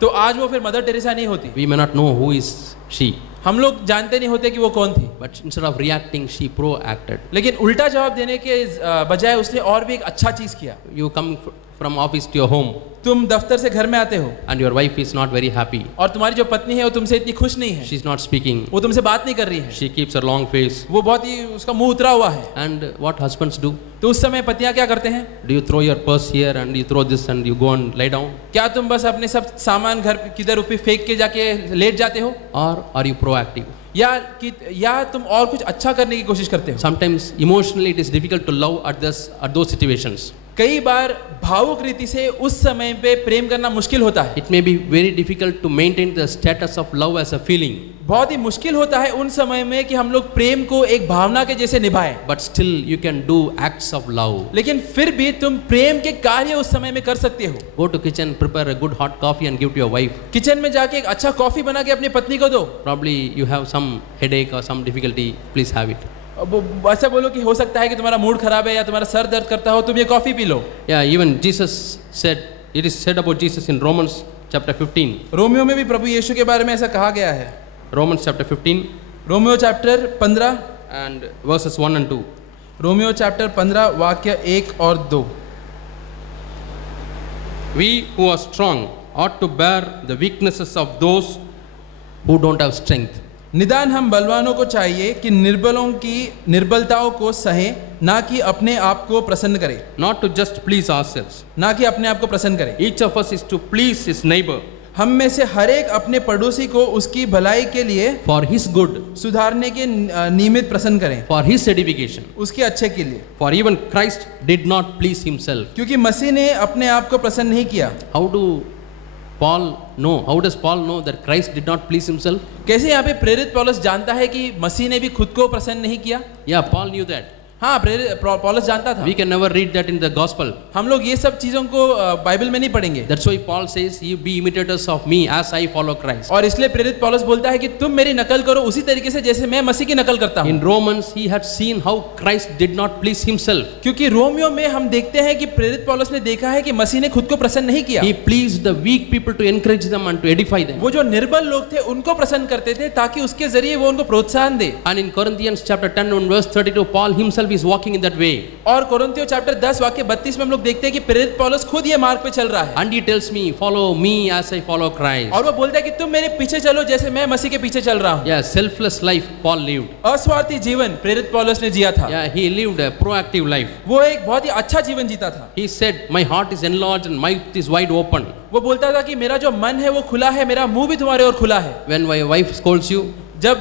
तो आज वो फिर मदर टेरेसा नहीं होती। We may not know who is she, हम लोग जानते नहीं होते कि वो कौन थी, but instead of reacting, she proacted. लेकिन उल्टा जवाब देने के बजाय उसने और भी एक अच्छा चीज किया। You come from office to your home तुम दफ्तर से घर में आते हो and your wife is not very happy. और तुम्हारी जो पत्नी है वो तुमसे इतनी खुश नहीं है, She's not speaking. वो तुमसे बात नहीं कर रही है, She keeps her long face. वो बहुत ही उसका मुंह उतरा हुआ है। And what husbands do? तो उस समय पतियां क्या करते हैं? Do you throw your purse here and you throw this and you go and lie down? क्या तुम बस अपने सब सामान घर किधर ऊपर फेंक के जाके लेट जाते हो, Or are you proactive? या तुम और कुछ अच्छा करने की कोशिश करते हो? Sometimes emotionally it is difficult to love at those situations. कई बार भावुक रीति से उस समय पे प्रेम करना मुश्किल होता है। It may be very difficult to maintain the status of love as a feeling. बहुत ही मुश्किल होता है उन समय में कि हम लोग प्रेम को एक भावना के जैसे निभाएं। But still you can do acts of love. लेकिन फिर भी तुम प्रेम के कार्य उस समय में कर सकते हो। Go to kitchen, prepare a good hot coffee and give to your wife. Kitchen में जाके एक अच्छा कॉफी बना के अपनी पत्नी को दो। Probably you have some headache or some difficulty, please have it. अब ऐसा बोलो कि हो सकता है कि तुम्हारा मूड खराब है या तुम्हारा सर दर्द करता हो, तुम ये coffee P low. Yeah, even Jesus said, it is said about Jesus in Romans chapter 15. Romeo में भी प्रभु यीशु के बारे में ऐसा कहा गया है। Romans chapter 15 Romeo chapter 15 and verses 1 and 2. Romeo chapter 15 वाक्य 1 और 2। We who are strong ought to bear the weaknesses of those who don't have strength. निदान हम बलवानों को चाहिए कि निर्बलों की निर्बलताओं को सहें, ना कि अपने आप को प्रसन्न करें। Not to just please ourselves. ना कि अपने आप को प्रसन्न करें। Each of us is to please his neighbor हम में से हर एक अपने पड़ोसी को उसकी भलाई के लिए for his good, सुधारने के निमित्त प्रसन्न करें, for his edification. उसके अच्छे के लिए। For even Christ did not please himself. क्योंकि मसीह ने अपने आप को प्रसन्न नहीं किया। How does Paul know that Christ did not please himself? कैसे यहाँ पे प्रेरित पौलुस जानता है कि मसीह ने भी खुद को प्रसन्न नहीं किया? Yeah, Paul knew that. हाँ, प्रेरित पौलुस जानता था। We can never read that in the gospel. हम लोग ये सब चीजों को बाइबल में नहीं पढ़ेंगे। That's why Paul says, "You be imitators of me as I follow Christ." और इसलिए प्रेरित पौलुस बोलता है कि तुम मेरी नकल करो उसी तरीके से जैसे मैं मसीह की नकल करता हूँ। In Romans, he had seen how Christ did not please himself. क्योंकि रोमियो में हम देखते हैं कि प्रेरित पौलुस ने देखा है कि मसीह ने खुद को प्रसन्न नहीं किया। He pleased the weak people to encourage them and to edify them. वो जो निर्बल लोग थे उनको प्रसन्न करते थे ताकि उसके जरिए वो उनको प्रोत्साहन दे। And in Corinthians chapter 10 and verse 32, Paul himself is walking in that way. और कोरिन्थियों चैप्टर 10 वाक्य 32 में हम लोग देखते हैं कि प्रेरित पौलुस खुद ये मार्ग पे चल रहा है। And he tells me, "Follow me as I follow Christ." और वो बोलता है कि तुम मेरे पीछे चलो जैसे मैं मसीह के पीछे चल रहा हूँ। Yeah, selfless life Paul lived. अस्वार्थी जीवन प्रेरित पौलुस ने जिया था। Yeah, he lived a proactive life. वो एक बहुत ही अच्छा जीवन जीता था। He said, "My heart is enlarged and my mouth is wide open." वो बोलता था कि मेरा जो मन है वो खुला है, मेरा मुंह भी तुम्हारे ओर खुला है। When my wife scolds you, जब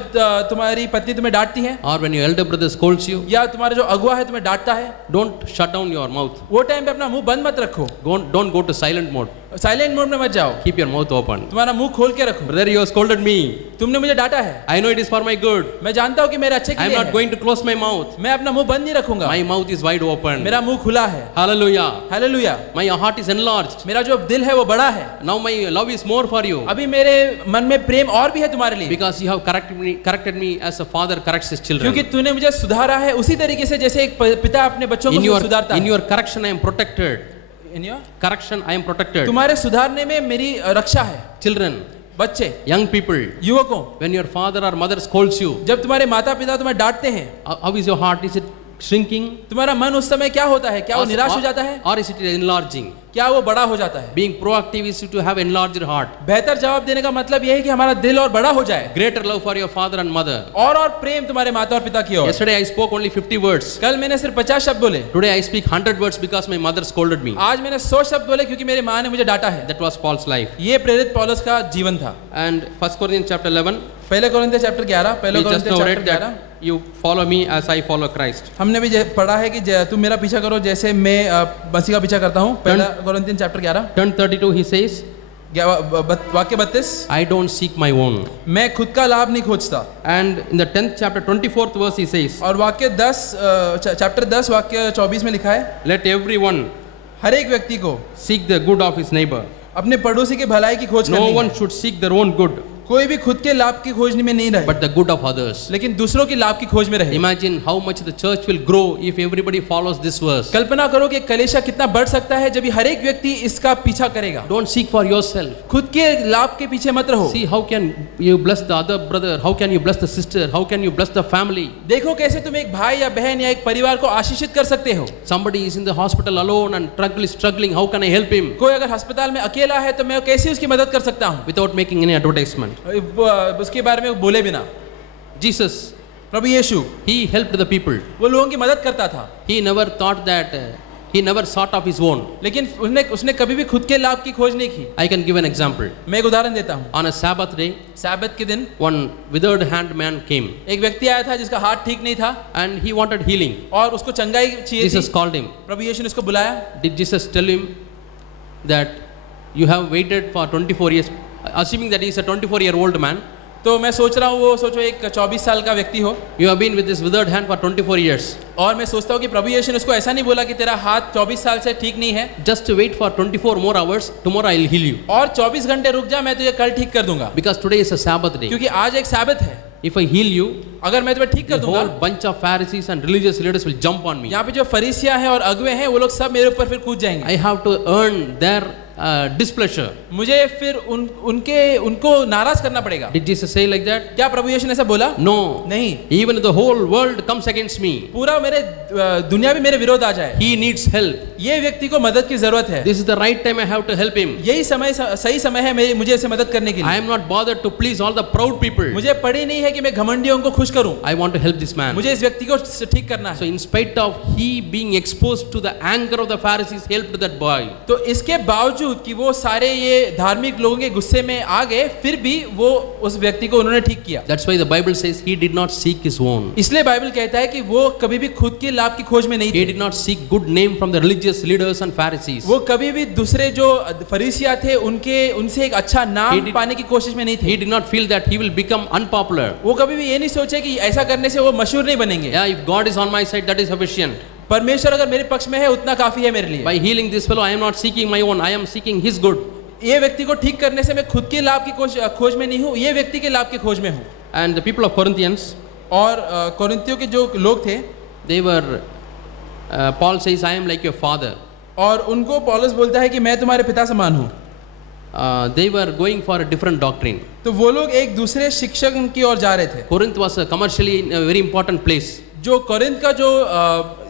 तुम्हारी पत्नी तुम्हें डांटती है or when your elder brother scolds you, या तुम्हारा जो अगुआ है तुम्हें डांटता है, don't shut down your mouth. वो टाइम पे अपना मुंह बंद मत रखो। Don't go to silent mode. Silent mode में मत जाओ। Keep your mouth open. तुम्हारा मुंह खोल के रखो। Brother, you have scolded me. तुमने मुझे डांटा है। I know it is for my good. मैं जानता हूँ कि मेरे अच्छे के I am लिए not है। going to close my mouth. मैं अपना मुंह बंद नहीं रखूंगा। My mouth is wide open. मेरा मुंह खुला है। Hallelujah. Hallelujah. My heart is enlarged. मेरा जो दिल है वो बड़ा है। Now my love is more for you. अभी मेरे मन में प्रेम और भी है तुम्हारे लिए। Because you have corrected me as a father corrects his children. क्योंकि तूने मुझे सुधारा है उसी तरीके से जैसे एक पिता अपने बच्चों को सुधारता है। In your correction I am protected. In your Correction I am protected. तुम्हारे सुधारने में मेरी रक्षा है। Children, बच्चे, young people, युवकों, when your father or mother scolds you, जब तुम्हारे माता पिता तुम्हें डांटते हैं, how is your heart? Is it shrinking? तुम्हारा मन उस समय क्या होता है? क्या वो निराश हो जाता है? Or is it enlarging? क्या वो बड़ा हो जाता है? Being proactive is to have enlarged heart. बेहतर जवाब देने का मतलब यह है कि हमारा दिल और बड़ा हो जाए, Greater love for your father and mother. और प्रेम तुम्हारे माता और पिता की ओर। Yesterday I spoke only 50 words. कल मैंने सिर्फ 50 शब्द बोले, Today I speak 100 words because my mother scolded me. आज मैंने 100 शब्द बोले क्योंकि मेरी माँ ने मुझे डांटा है। That was Paul's life. ये प्रेरित पौलुस का जीवन था। And 1 Corinthians chapter 11, पहले कोरिन्थियों चैप्टर 11, पहले we just कोरिन्थियों now chapter read 11, that you follow me as I follow Christ. हमने भी पढ़ा है कि तुम मेरा पीछा करो जैसे मैं मसीह का पीछा करता हूँ। पहला कोरिन्थियों चैप्टर 11, Turn 32, he says, वाक्य 32, I don't seek my own. मैं खुद का लाभ नहीं खोजता। And in the 10th chapter 24th verse he says, और वाक्य 10 चैप्टर 10 वाक्य 24 में लिखा है, let everyone हर एक व्यक्ति को seek the good of his neighbor. अपने पड़ोसी की भलाई की खोज No करनी one है। should seek their own good, कोई भी खुद के लाभ की खोज में नहीं रहे, but the good of others. लेकिन दूसरों के लाभ की खोज में रहे। Imagine how much the church will grow if everybody follows this verse. कल्पना करो कि कलीसिया कितना बढ़ सकता है जब ये हर एक व्यक्ति इसका पीछा करेगा। Don't seek for yourself. खुद के लाभ के पीछे मत रहो। See how can you bless the other brother, how can you bless the sister, how can you bless the family. देखो कैसे तुम एक भाई या बहन या एक परिवार को आशीषित कर सकते हो। Somebody is in the hospital alone and struggling, how can I help him? कोई अगर अस्पताल में अकेला है तो मैं कैसे उसकी मदद कर सकता हूँ, Without making any advertisement. उसके बारे में बोले बिना। Jesus, Prabhu Yeshu, he helped the people. वो लोगों की मदद करता था, He never thought that he never sought of his own. लेकिन उसने कभी भी खुद के लाभ की खोज नहीं की। I can give an example. मैं एक उदाहरण देता हूँ। On a Sabbath day, सब्बत के दिन one withered hand man came एक व्यक्ति आया था जिसका हाथ ठीक नहीं था and he wanted healing. और उसको चंगाई चाहिए Jesus थी। called him. प्रभु यीशु ने उसको बुलाया। Did Jesus tell him that you have waited for 24 years, assuming that he is a 24-year-old man? तो मैं सोच रहा हूँ, वो सोचो एक 24 साल का व्यक्ति हो, You have been with this withered hand for 24 years. और मैं सोचता हूँ कि प्रभु यीशु ने उसको ऐसा नहीं बोला कि तेरा हाथ 24 साल से ठीक नहीं है, Just wait for 24 more hours. Tomorrow I will heal you. और 24 घंटे रुक जा, मैं तुझे कल ठीक कर दूंगा, Because today is a Sabbath day. क्योंकि आज एक सब्बत है। If I heal you, अगर मैं तुम्हें ठीक कर the दूंगा, whole bunch of Pharisees and religious leaders will jump on me. यहाँ पे जो फरीसिया हैं और अगुवे हैं वो लोग सब मेरे ऊपर फिर कूद जाएंगे। I have to earn their displeasure. मुझे फिर उनको नाराज करना पड़ेगा। Did Jesus say like that? क्या प्रभु यीशु ने ऐसा बोला? No. नहीं। Even if the whole world comes against me, पूरा मेरे दुनिया भी मेरे विरोध आ जाए, he needs help. ये व्यक्ति को मदद की जरूरत है। This is the right time I have to help him. यही समय सही समय है मुझे इसे मदद करने के लिए। I am not bothered to please all the proud people. मुझे पड़ी नहीं है कि मैं घमंडियों को खुश करूं। I want to help this man. मुझे इस व्यक्ति को ठीक करना So है। in spite of he being exposed to the anger of the Pharisees, helped that boy. तो इसके बावजूद कि वो सारे ये धार्मिक लोगों के गुस्से में आ गए, फिर भी वो उस व्यक्ति को उन्होंने ठीक किया। That's why the Bible says he did not seek his own. इसलिए बाइबल कहता है कि वो कभी भी खुद के लाभ की खोज में नहीं He थे। did not seek good name from the religious leaders and Pharisees. वो कभी भी दूसरे जो फरीसिया थे उनसे एक अच्छा नाम पाने की कोशिश में नहीं थे। He did not feel that he will become unpopular. वो कभी भी ये नहीं सोचे कि ऐसा करने से वो मशहूर नहीं बनेंगे। Yeah, if God is on my side, that is sufficient. परमेश्वर अगर मेरे पक्ष में है उतना काफी है मेरे लिए। By healing this fellow, I am not seeking my own. I am seeking his good. ये व्यक्ति को ठीक करने से मैं खुद के लाभ की खोज में नहीं हूँ, ये व्यक्ति के लाभ की खोज में हूँ। And the people of Corinthians, और कोरिन्थियों के जो लोग थे, they were, Paul says, I am like your father. और उनको पौलुस बोलता है कि मैं तुम्हारे पिता समान हूँ। They were going for a different doctrine. तो वो लोग एक दूसरे शिक्षक की ओर जा रहे थे। Corinth was a commercially a very important place. जो कोरिन्थ का जो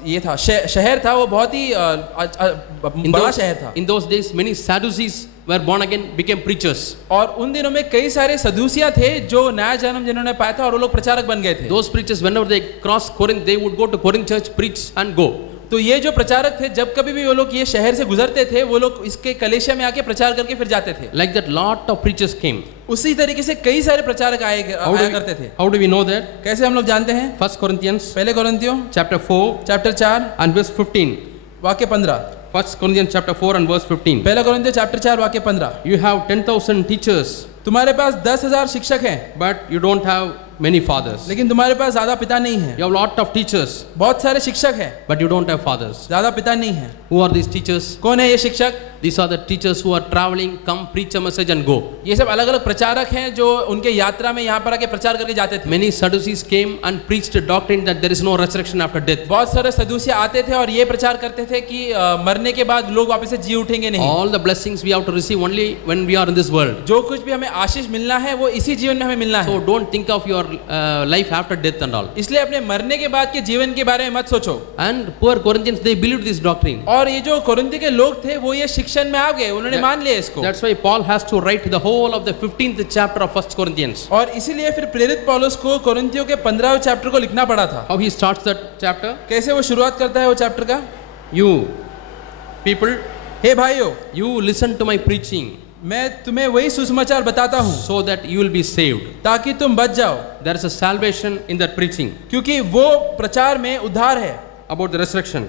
ये था शहर था, वो बहुत ही बड़ा शहर था। In those days, many Sadducees were born again, became preachers. और उन दिनों में कई सारे सदूसिया थे जो नया जन्म जिन्होंने पाया था और वो लोग प्रचारक बन गए थे। Those preachers, whenever they cross Corinth, they would go to Corinth church, preach and go. तो ये जो प्रचारक थे, जब कभी भी वो लोग ये शहर से गुजरते थे, वो लोग इसके कलीसिया में आके प्रचार करके फिर जाते थे। Like that, lot of preachers came. उसी तरीके से कई सारे प्रचारक आया करते थे। How do we know that? कैसे हम लोग जानते हैं? 1 Corinthians पहले कोरिन्थियों chapter 4 चैप्टर 4 and verse 15. वाक्य 15। 1 Corinthians chapter 4 and verse 15. पहला कोरिन्थियों चैप्टर 4 वाक्य 15। You have 10,000 teachers, तुम्हारे पास 10,000 शिक्षक हैं, but you don't have many fathers. लेकिन तुम्हारे पास ज्यादा पिता नहीं है। You have lot of teachers, बहुत सारे शिक्षक हैं, but you don't have fathers. ज्यादा पिता नहीं है। Who are these teachers? कौन है ये शिक्षक? These are the teachers who are traveling, come preach a message and go. ये सब अलग अलग प्रचारक हैं जो उनके यात्रा में यहाँ पर आके प्रचार करके जाते थे। Many Sadducees came and preached a doctrine that there is no resurrection after death. बहुत सारे सदूसी आते थे और ये प्रचार करते थे कि मरने के बाद लोग वापस से जी उठेंगे नहीं। All the blessings we have to receive only when we are in this world. जो कुछ भी हमें आशीष मिलना है वो इसी जीवन में हमें मिलना है। So don't think of your life after death and all. इसलिए अपने मरने के बाद के जीवन के बारे में मत सोचो। And poor Corinthians, they believed this doctrine. और ये जो कोरिन्थी के लोग थे वो ये शिक्षण में आ गए, उन्होंने मान लिया इसको। That's why Paul has to write the whole of the 15th chapter of 1 Corinthians. और इसीलिए फिर प्रेरित पौलुस को कोरिन्थियों के 15वें चैप्टर को लिखना पड़ा था। How he starts that chapter? कैसे वो शुरुआत करता है वो चैप्टर का? You people, हे भाइयों, you listen to my preaching मैं तुम्हें वही सुसमाचार बताता हूँ so that you will be saved. ताकि तुम बच जाओ, There is a salvation in that preaching क्योंकि वो प्रचार में उद्धार है about the resurrection.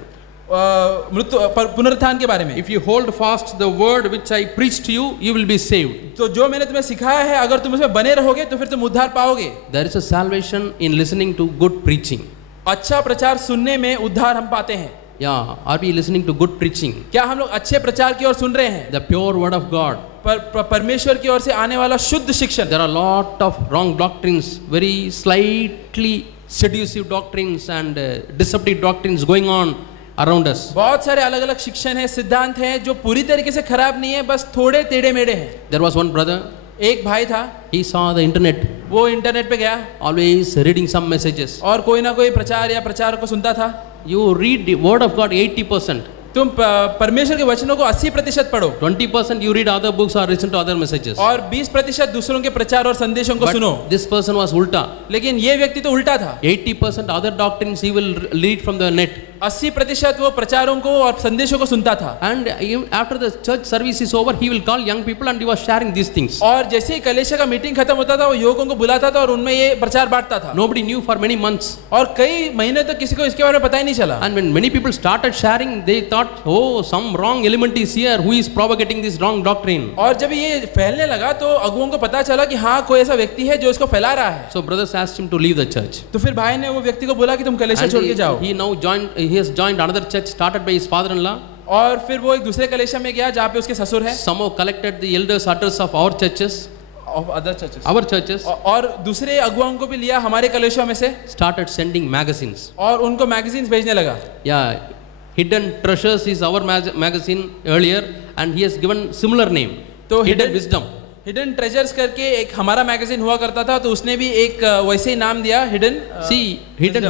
मृत्यु पुनरुत्थान के बारे में। If you hold fast the word which I preached to you, you will be saved. तो जो मैंने तुम्हें सिखाया है अगर तुम उसमें बने रहोगे तो फिर तुम उद्धार पाओगे। There is a salvation in listening to good preaching. अच्छा प्रचार सुनने में उद्धार हम पाते हैं। Yeah, are we listening to good preaching? क्या हम लोग अच्छे प्रचार की ओर सुन रहे हैं? The pure word of God. परमेश्वर की ओर से आने वाला शुद्ध शिक्षण। There are a lot of wrong doctrines, very slightly seductive doctrines and deceptive doctrines going on around us. बहुत सारे अलग अलग शिक्षण है, सिद्धांत हैं जो पूरी तरीके से खराब नहीं है, बस थोड़े टेढ़े मेढ़े हैं। There was one brother. एक भाई था, He saw the internet, वो इंटरनेट पे गया, always reading some messages. और कोई ना कोई प्रचार या प्रचार को सुनता था। You read the word of God 80%. तुम परमेश्वर के वचनों को 80% पढ़ो, 20% you read other books or listen to other messages. और 20% दूसरों के प्रचार और संदेशों को सुनो। But this person was ulta. लेकिन ये व्यक्ति तो उल्टा था। 80% other doctrines he will read from the net. 80% वो प्रचारों को और संदेशों को सुनता था। And after the church service is over, he will call young people and he was sharing these things. और जैसे ही कलेशा का मीटिंग खत्म होता था वो युवकों को बुलाता था और उनमें ये प्रचार बांटता था। Nobody knew for many months. और कई महीने तक किसी को इसके बारे में पता ही नहीं चला। And when many people started sharing, they thought, oh, some wrong element is here. Who is propagating this wrong doctrine? और जब ये फैलने लगा तो अगुओं को पता चला कि हाँ कोई ऐसा व्यक्ति है जो इसको फैला रहा है। So brothers asked him to leave the church. तो फिर भाई ने वो व्यक्ति को बोला कि तुम कलेशा And छोड़ के जाओ। he has joined another church started by his father-in-law. और फिर वो एक दूसरे कलेशा में गया जहाँ पे उसके ससुर है। Somehow collected the elders' address of our churches. Of other churches. Our churches. और दूसरे अगुओं को भी लिया हमारे कलेशों में से। Started sending magazines. और उनको मैगजीन्स भेजने लगा। Yeah, Hidden Treasures is our magazine earlier, and he has given similar name. तो Hidden Wisdom. हिडन ट्रेजर्स करके एक हमारा मैगजीन हुआ करता था, तो उसने भी एक वैसे ही नाम दिया Hidden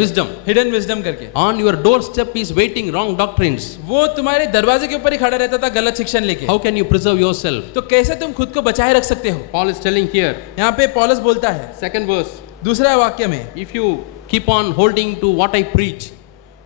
Wisdom. हिडन विजडम करके। On your doorstep is waiting wrong doctrines. वो तुम्हारे दरवाजे के ऊपर ही खड़ा रहता था गलत शिक्षण लेके। How can you preserve yourself? तो कैसे तुम खुद को बचाए रख सकते हो? Paul is telling here, यहाँ पे पौलुस बोलता है second verse, दूसरा वाक्य में, if you keep on holding to what I preach,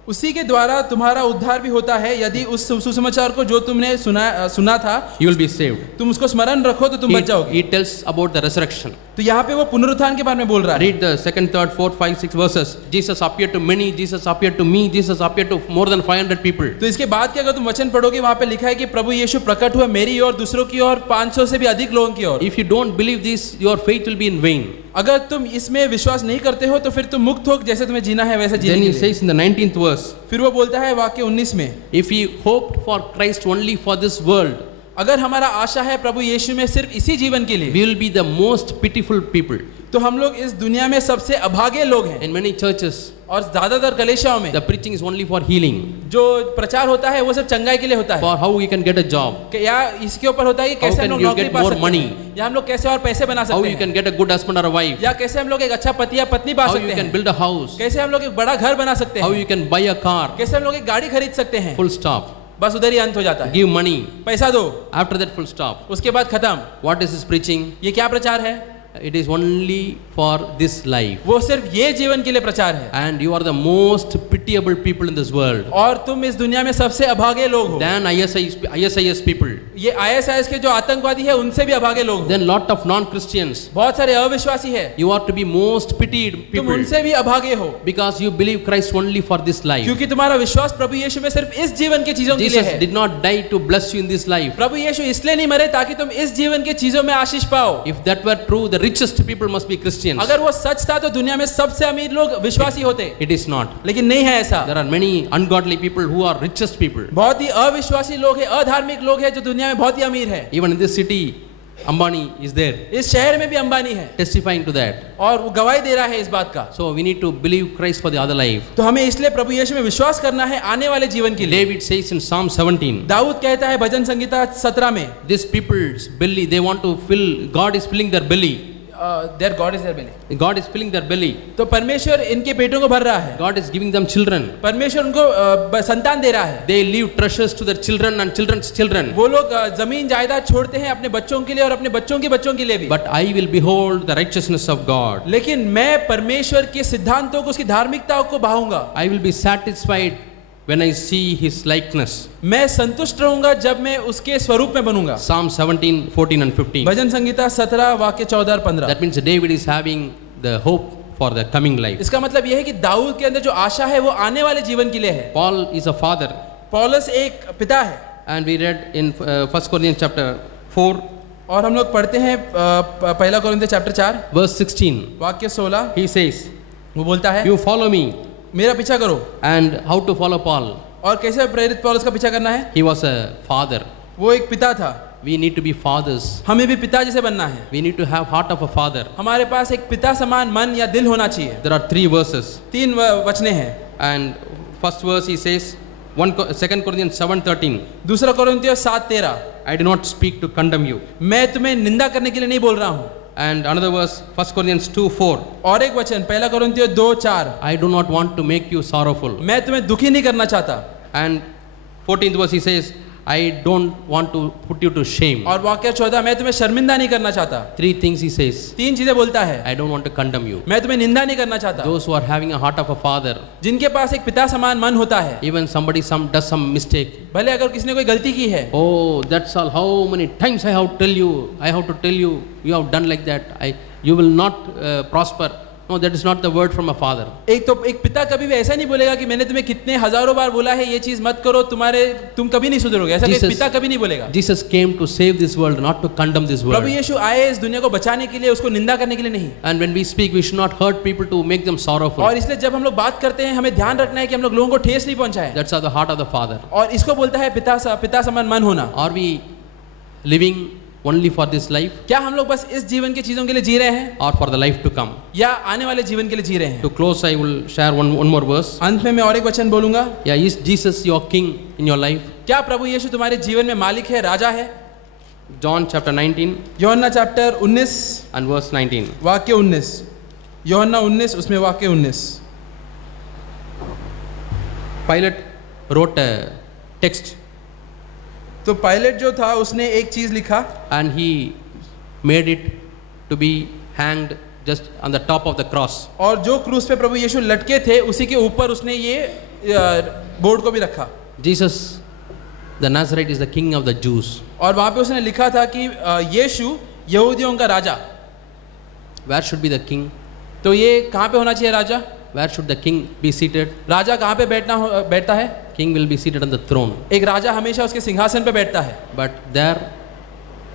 उसी के द्वारा तुम्हारा उद्धार भी होता है यदि उस सुसमाचार को जो तुमने सुना था you will be saved. तुम उसको स्मरण रखो तो तुम बच जाओगे। He tells about the resurrection. तो यहाँ पे वो पुनरुत्थान के बारे में बोल रहा है। Read the 2nd, 3rd, 4th, 5, 6 verses. Jesus appeared to many, Jesus appeared to me, Jesus appeared to more than 500 people. तो इसके बाद के अगर तुम वचन पढ़ोगे वहाँ पे लिखा है कि प्रभु यीशु प्रकट हुआ मेरी और दूसरों की और 500 से भी अधिक लोगों की ओर। If you don't believe this, your faith will be in vain. अगर तुम इसमें विश्वास नहीं करते हो तो फिर तुम मुक्त हो, जैसे तुम्हें जीना है वैसे जीने Then के he लिए। says in the 19th verse, फिर वो बोलता है वाक्य 19 में, if we hoped for Christ only for this world, अगर हमारा आशा है प्रभु यीशु में सिर्फ इसी जीवन के लिए, we will be the most pitiful people. तो हम लोग इस दुनिया में सबसे अभागे लोग हैं। In many churches, और ज्यादातर कलेशाओं में the preaching is only for healing, जो प्रचार होता है वो सिर्फ चंगाई के लिए होता है, for how you can get a job, या इसके ऊपर होता है कि कैसे How हम can लोग you नौकरी get पा more सकते money? हैं, या हम लोग कैसे और पैसे बना how सकते you हैं, can get a good husband or a wife, या कैसे हम लोग एक अच्छा पति या पत्नी पा how सकते you can हैं, build a house, कैसे हम लोग एक बड़ा घर बना सकते how हैं, you can buy a car. कैसे हम लोग एक गाड़ी खरीद सकते हैं। Full stop. बस उधर ही अंत हो जाता है। Give money. पैसा दो, After that, full stop. उसके बाद खत्म। What is his preaching? ये क्या प्रचार है? It is only for this life. वो सिर्फ ये जीवन के लिए प्रचार है। And you are the most pitiable people in this world. और तुम इस दुनिया में सबसे अभागे लोग हो। Than ISIS people. ये ISIS के जो आतंकवादी है उनसे भी अभागे लोग हो। Then lot of non-Christians. बहुत सारे अविश्वासी है। You are to be most pitied तुम people. उनसे भी अभागे हो। Because you believe Christ only for this life. क्योंकि तुम्हारा विश्वास प्रभु यीशु में सिर्फ इस जीवन के चीजों के लिए Jesus है। did not die to bless you in this life. प्रभु यीशु इसलिए नहीं मरे ताकि तुम इस जीवन के चीजों में आशीष पाओ। If that were true, the richest people must be Christians. Christians. अगर वो सच था तो दुनिया में सबसे अमीर लोग विश्वासी होते, It is not. लेकिन नहीं है ऐसा। There are many ungodly people who are richest people. बहुत ही अविश्वासी लोग हैं, अधार्मिक लोग हैं जो दुनिया में बहुत ही अमीर है। Even in this city, Ambani is there, इस शहर में भी अंबानी है testifying to that. और वो गवाही दे रहा है इस बात का। So we need to believe Christ for the other life. तो हमें इसलिए प्रभु यीशु में विश्वास करना है आने वाले जीवन के लिए। David says in Psalm 17, Dawood कहता है भजन संगीता 17 में, these people's belly, they want to fill, God is filling their belly. their God is their belly। God is filling their belly. तो परमेश्वर इनके पेटों को भर रहा है, God is giving them children. परमेश्वर उनको संतान दे रहा है। They leave treasures to their children and children's children. वो लोग जमीन जायदाद छोड़ते हैं अपने बच्चों के लिए और अपने बच्चों के लिए भी। But I will behold the righteousness of God. लेकिन मैं परमेश्वर के सिद्धांतों को, उसकी धार्मिकता को भाऊंगा। I will be satisfied when I see his likeness. मैं संतुष्ट रहूंगा जब मैं उसके स्वरूप में बनूंगा। Psalm 17, 14 and 15. भजन संगीता 17 वाक्य 14 और 15। That means David is having the hope for the coming life. इसका मतलब यह है कि दाऊद के अंदर जो आशा है वो आने वाले जीवन के लिए है। Paul is a father. पौलुस एक पिता है। And we read in 1 Corinthians chapter 4, और हम लोग पढ़ते हैं पहला कोरिन्थियों चैप्टर 4 verse 16. वाक्य 16। He says, वो बोलता है, you follow me. मेरा पीछा करो। And how to follow Paul? और कैसे प्रेरित पौलुस का पीछा करना है? He was a father. वो एक पिता था। We need to be fathers. हमें भी पिता जैसे बनना है। We need to have heart of a father. हमारे पास एक पिता समान मन या दिल होना चाहिए। There are 3 verses. 3 वचने हैं। And first verse he says, 2 Corinthians 7:13. दूसरा कोरिन्थियों 7:13, I do not speak to condemn you. मैं तुम्हें निंदा करने के लिए नहीं बोल रहा हूँ। And another verse, 1 Corinthians 2:4. और एक वचन पहला कोरिन्थियों 2:4, I do not want to make you sorrowful. मैं तुम्हें दुखी नहीं करना चाहता। And 14th verse he says, I don't want to put you to shame. और वाक्य 14, मैं तुम्हें शर्मिंदा नहीं करना चाहता। 3 things he says. 3 चीजें बोलता है। I don't want to condemn you. मैं तुम्हें निंदा नहीं करना चाहता। Those who are having a heart of a father, जिनके पास एक पिता समान मन होता है, even somebody does some mistake. भले अगर किसी ने कोई गलती की है, Oh, that's all. How many times I have to tell you, you have done like that. You will not prosper. No, that is not the word from a father. एक पिता कभी भी ऐसा नहीं बोलेगा कि मैंने तुम्हें कितने हजारों बार बोला है ये चीज मत करो, तुम कभी नहीं सुधरोगे। ऐसा कोई पिता कभी नहीं बोलेगा। Jesus came to save this world, not to condemn this world. प्रभु यीशु आए इस दुनिया को बचाने के लिए, उसको निंदा करने के लिए नहीं। And when we speak, we should not hurt people to make them sorrowful. और इसलिए जब हम लोग बात करते हैं, हमें ध्यान रखना है कि हम लोग लोगों को ठेस नहीं पहुंचाएं। That's the heart of the father. और इसको बोलता है पिता समान मन होना। Are we living only for this life, क्या हम लोग बस इस जीवन की चीजों के लिए जी रहे हैं, or for the life to come? या आने वाले जीवन के लिए जी रहे हैं? To close, I will share one more verse. अंत में मैं और एक वचन बोलूंगा। Yeah, is Jesus your king in your life? क्या प्रभु यीशु तुम्हारे जीवन में मालिक है, राजा है? John chapter 19 यूहन्ना चैप्टर 19 and verse 19. वाक्य 19, यूहन्ना 19 उसमें वाक्य 19। Pilate wrote a text तो पायलट जो था उसने एक चीज लिखा, and he made it to be hanged just on the top of the cross. और जो क्रूस पे प्रभु यीशु लटके थे उसी के ऊपर उसने ये बोर्ड को भी रखा। Jesus the Nazarite is the king of the Jews. और वहां पे उसने लिखा था कि यीशु यहूदियों का राजा। Where should be the king? तो ये कहाँ पे होना चाहिए राजा? Where should the king be seated? राजा कहाँ पे बैठता है? King will be seated on the throne. एक राजा हमेशा उसके सिंहासन पे बैठता है। But there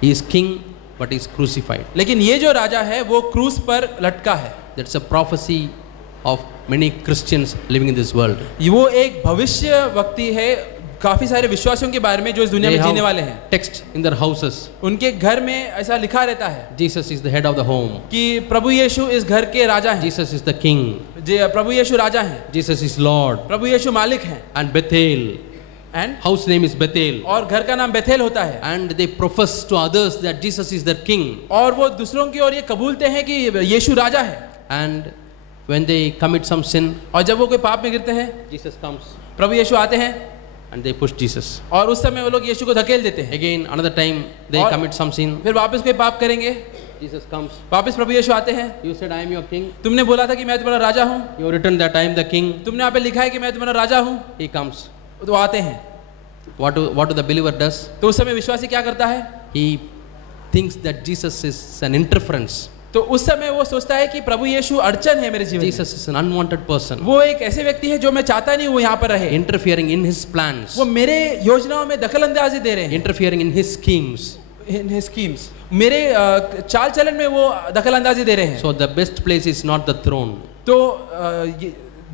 he is king, but he is crucified. लेकिन ये जो राजा है वो क्रूस पर लटका है। That's a prophecy of many Christians living in this world. वो एक भविष्य वक्ति है काफी सारे विश्वासियों के बारे में जो इस दुनिया में जीने वाले हैं। Text in their houses. उनके घर में ऐसा लिखा रहता है Jesus is the head of the home. कि प्रभु यीशु इस घर के राजा हैं। Jesus is the king. प्रभु यीशु राजा हैं। Jesus is Lord. प्रभु यीशु मालिक हैं। And Bethel. And house name is Bethel. और घर का नाम बेथेल होता है। And they profess to others that Jesus is their king. और वो दूसरों की ओर ये कबूलते हैं कि यीशु राजा है। And when they commit some sin, और जब वो कोई पाप में गिरते हैं, Jesus comes. प्रभु यीशु आते हैं and they push Jesus. और उस समय वो लोग यीशु को धकेल देते हैं। Again another time they commit some sin. फिर वापस कोई पाप करेंगे, Jesus comes. वापस प्रभु यीशु आते हैं। You said I am your king. तुमने बोला था कि मैं तुम्हारा राजा हूँ। You have written that I am the king. तुमने यहाँ पे लिखा है कि मैं तुम्हारा राजा हूँ। He comes. तो आते हैं। What do the believer does? तो उस समय विश्वासी क्या करता है? He thinks that Jesus is an interference. तो उस समय वो सोचता है कि प्रभु यीशु अड़चन है मेरे जीवन में। Jesus is an unwanted person. वो एक ऐसे व्यक्ति है जो मैं चाहता नहीं वो यहाँ पर रहे। Interfering in his plans. वो मेरे योजनाओं में दखल अंदाजी दे रहे हैं। Interfering in his schemes. in his schemes. मेरे चाल चलन में वो दखल अंदाजी दे रहे हैं. So the best place is not the throne. तो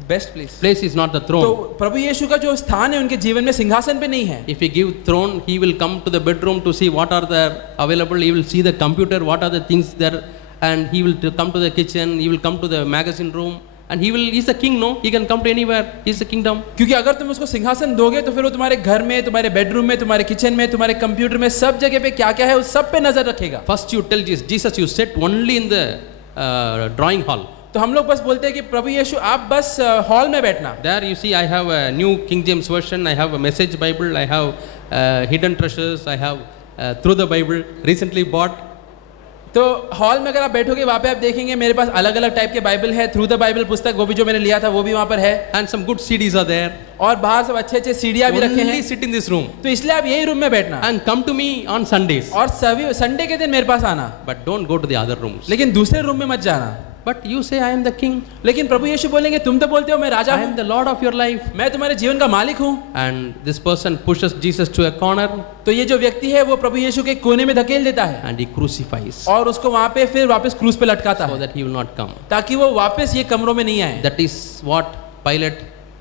best place Place is not the throne. तो प्रभु यीशु का जो स्थान है उनके जीवन में सिंहासन पे नहीं है. If you give throne, he will come to the bedroom to see what are there available. He will see the computer, what are the things there, and he will come to the kitchen. He will come to the magazine room, and he's the king. No, he can come to anywhere. He's the kingdom. क्योंकि अगर तुम उसको सिंहासन दोगे तो फिर वो तुम्हारे घर में, तुम्हारे बेडरूम में, तुम्हारे किचन में, तुम्हारे कंप्यूटर में, सब जगह पे क्या क्या है उस सब पे नजर रखेगा. First, you tell Jesus, you sit only in the drawing hall. तो हम लोग बस बोलते हैं कि प्रभु यीशु आप बस हॉल में बैठना. There you see, I have a New King James Version. I have a Message Bible. I have Hidden Treasures. I have Through the Bible. Recently bought. तो हॉल में अगर आप बैठोगे वहाँ पे आप देखेंगे मेरे पास अलग अलग टाइप के बाइबल है. थ्रू द बाइबल पुस्तक वो भी जो मैंने लिया था वो भी वहाँ पर है. And some good CDs are there. और बाहर सब अच्छे अच्छे सीडियाँ भी रखे Only हैं. sit in this room तो इसलिए आप यही रूम में बैठना and come to me on Sundays. और सभी संडे के दिन मेरे पास आना. But don't go to the other rooms. लेकिन दूसरे रूम में मत जाना. But you say, I am the king. लेकिन प्रभु यीशु बोलेंगे तुम तो बोलते हो मैं राजा I am हूँ, the Lord of your life. मैं तुम्हारे जीवन का मालिक हूँ. And this person pushes Jesus to a corner तो ये जो व्यक्ति है वो प्रभु यीशु के कोने में धकेल देता है and he crucifies और उसको वहाँ पे फिर वापस क्रूस पे लटकाता so है that he will not come. ताकि वो वापस ये कमरों में नहीं आए. That is what Pilate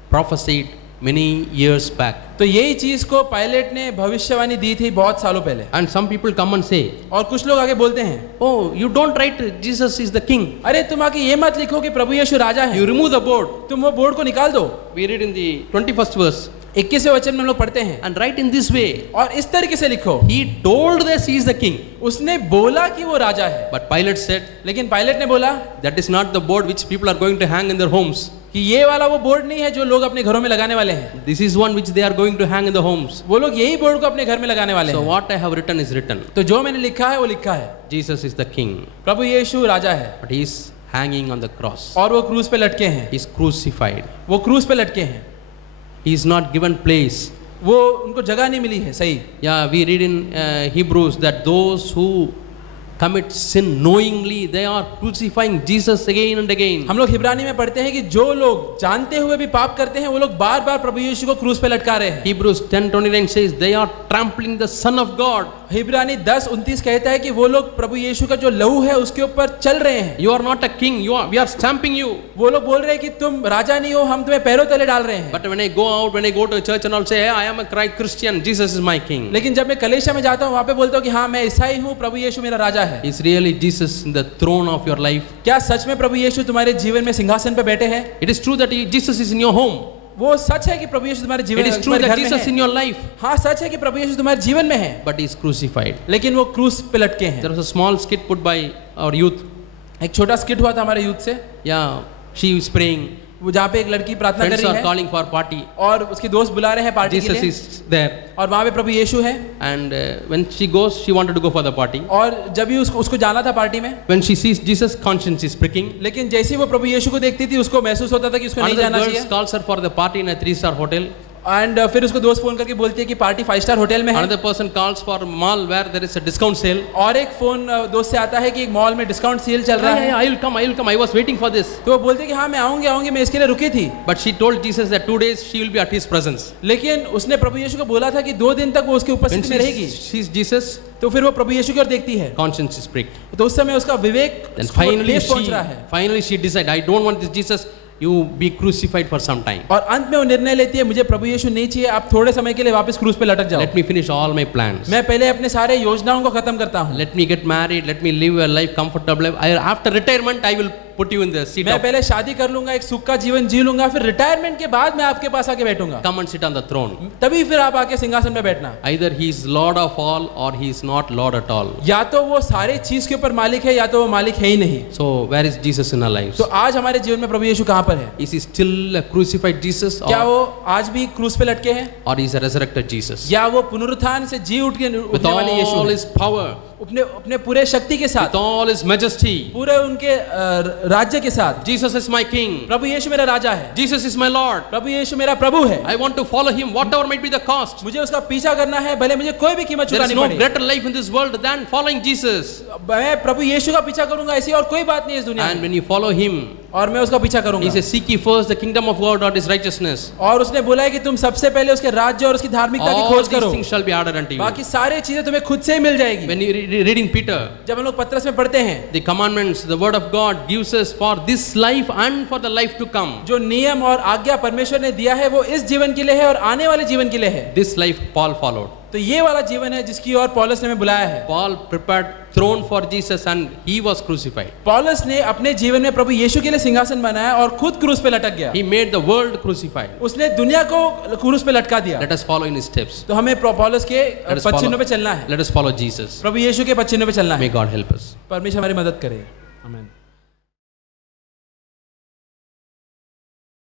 prophesied many years back. तो यही चीज को पायलट ने भविष्यवाणी दी थी बहुत सालों पहले. And some people come and say, और कुछ लोग आगे बोलते हैं oh, you don't write Jesus is the king. अरे तुम आके ये मत लिखो कि प्रभु यीशु राजा है. You remove the board. तुम वो बोर्ड को निकाल दो. We read in the 21st verse. 21वें वचन में हम लोग पढ़ते हैं And write in this way. और इस तरीके से लिखो. He told us he is the king. उसने बोला कि वो राजा है. But Pilate said, लेकिन पायलट ने बोला that is not the board which people are going to hang in their homes. कि ये वाला वो बोर्ड नहीं है जो लोग अपने घरों में लगाने वाले हैं. This is one which they are going to hang in the homes. वो लोग यही बोर्ड को अपने घर में लगाने वाले So हैं. what I have written is written. तो जो मैंने लिखा है वो लिखा है. Jesus is the king. प्रभु यीशु राजा है But he is hanging on the cross. और वो क्रूस पे लटके हैं. He is crucified. वो क्रूस पे लटके हैं. He is not given place. वो उनको जगह नहीं मिली है. सही. Yeah, we read in Hebrews that those who commit sin knowingly, they are crucifying Jesus again and again. हम लोग हिब्रानी में पढ़ते हैं कि जो लोग जानते हुए भी पाप करते हैं वो लोग बार बार प्रभु यीशु को क्रूस पे लटका रहे हैं. Hebrews 10:29 says they are trampling the Son of God. हिब्रानी 10:29 कहता है कि वो लोग प्रभु यीशु का जो लहू है उसके ऊपर चल रहे हैं. You are not a king. We are stamping you. वो लोग बोल रहे हैं कि तुम राजा नहीं हो, हम तुम्हें पैरों तले डाल रहे हैं. But when I go out, when I go to a church and all say, hey, I am a Christian, Jesus is my king. लेकिन जब मैं कलीसिया में जाता हूँ वहाँ पे बोलता हूँ कि हाँ मैं ईसाई हूँ, प्रभु यीशु मेरा राजा है. Is really Jesus in the throne of your life? क्या सच में प्रभु यीशु तुम्हारे जीवन में सिंहासन पे बैठे हैं? It is true that Jesus is in your home. वो सच है कि प्रभु यीशु तुम्हारे जीवन It is true तुम्हारे that घर में Jesus in है. your life. हाँ सच है कि प्रभु यीशु तुम्हारे जीवन में है. But he is crucified. लेकिन वो क्रूस पे लटके हैं. There was a small skit put by our youth. एक छोटा स्किट हुआ था हमारे यूथ से. Yeah, she is praying. वो जहाँ पे एक लड़की प्रार्थना कर Friends रही are है calling for party. और उसके दोस्त बुला रहे हैं पार्टी के Jesus लिए is there. और वहाँ पे प्रभु यीशु है. And when she goes, she wanted to go for the party. और जब भी उसको जाना था पार्टी में, When she sees Jesus, conscience is pricking. लेकिन जैसे ही वो प्रभु यीशु को देखती थी उसको महसूस होता था कि उसको नहीं Another जाना girl चाहिए. calls her for the party in a 3-star hotel. And फिर उसको दोस्त फोन करके बोलती है कि पार्टी 5 स्टार होटल में है. Another person calls for mall where there is a discount sale. और एक फोन दोस्त से आता है कि एक मॉल में डिस्काउंट सेल चल रहा है. I will come. I was waiting for this. तो वो बोलते हैं कि हाँ मैं आऊंगी मैं इसके लिए रुकी थी. But she told Jesus that 2 days she will be at his presence. लेकिन उसने प्रभु यीशु को बोला था कि 2 दिन तक वो उसके When उपस्थिति में she रहेगी. sees Jesus, तो फिर वो प्रभु यीशु की ओर देखती है. conscience is pricked. तो उस समय उसका विवेक Then उसको finally ठेस पहुंच रहा है. she decide, I don't want this Jesus. You be crucified for some time. और अंत में वो निर्णय लेती है मुझे प्रभु यीशु नहीं चाहिए, आप थोड़े समय के लिए वापस क्रूस पे लटक जाओ. Let me finish all my plans. मैं पहले अपने सारे योजनाओं को खत्म करता हूँ. Let me get married. Let me live a life comfortable. After retirement, I will put you in the seat मैं of. पहले शादी कर लूंगा, एक सुख का जीवन जी लूंगा, फिर रिटायरमेंट के बाद मैं आपके पास आके बैठूंगा. Come and sit on the throne. तभी फिर आप आके सिंहासन पे बैठना. Either he is Lord of all or he is not Lord at all. या तो वो सारे चीज के ऊपर मालिक है या तो वो मालिक है ही नहीं. So where is Jesus in our lives? तो आज हमारे जीवन में प्रभु यीशु कहाँ पर है? Is he still a crucified Jesus क्या or, वो आज भी क्रूस पे लटके हैं or is a resurrected Jesus? या वो पुनरुत्थान से जी उठ के With उठने वाले यीशु all हैं? his power, अपने पूरे शक्ति के with साथ, all his majesty. पूरे उनके राज्य के साथ. Jesus is my king. प्रभु यीशु मेरा राजा है. Jesus is my Lord. प्रभु यीशु मेरा प्रभु है. I want to follow him whatever might be the cost. मुझे उसका पीछा करना है भले मुझे कोई भी कीमत There is चुकानी no पड़े. greater life in this world than following Jesus. मैं प्रभु यीशु का पीछा करूंगा, ऐसी और कोई बात नहीं है इस दुनिया And में. when you follow him, और मैं उसका पीछा He करूंगा। says, seek ye first the kingdom of God or his righteousness. और उसने बोला है कि तुम सबसे पहले उसके राज्य और उसकी धार्मिकता की All खोज these करो, things shall be added unto you. बाकी सारे चीजें तुम्हें खुद से ही मिल जाएगी। When you read in Peter, जब हम लोग पत्रस में पढ़ते हैं, the commandments, the word of God gives us for this life and for the life to come. जो नियम और आज्ञा परमेश्वर ने दिया है वो इस जीवन के लिए है और आने वाले जीवन के लिए है। This life Paul followed. तो ये वाला जीवन है जिसकी ओर पौलुस ने हमें बुलाया है। Paul prepared throne for Jesus and he was crucified. पौलुस ने अपने जीवन में प्रभु यीशु के लिए सिंहासन बनाया और खुद क्रूस पे लटक गया। He made the world crucified. उसने दुनिया को क्रूस पे लटका दिया। Let us follow in his steps. तो हमें पौलुस के Let us पदचिन्हों पे follow, चलना है। let us follow Jesus. प्रभु यीशु के पदचिन्हों पे चलना May है। God help us. परमेश्वर हमारी मदद करे। आमीन।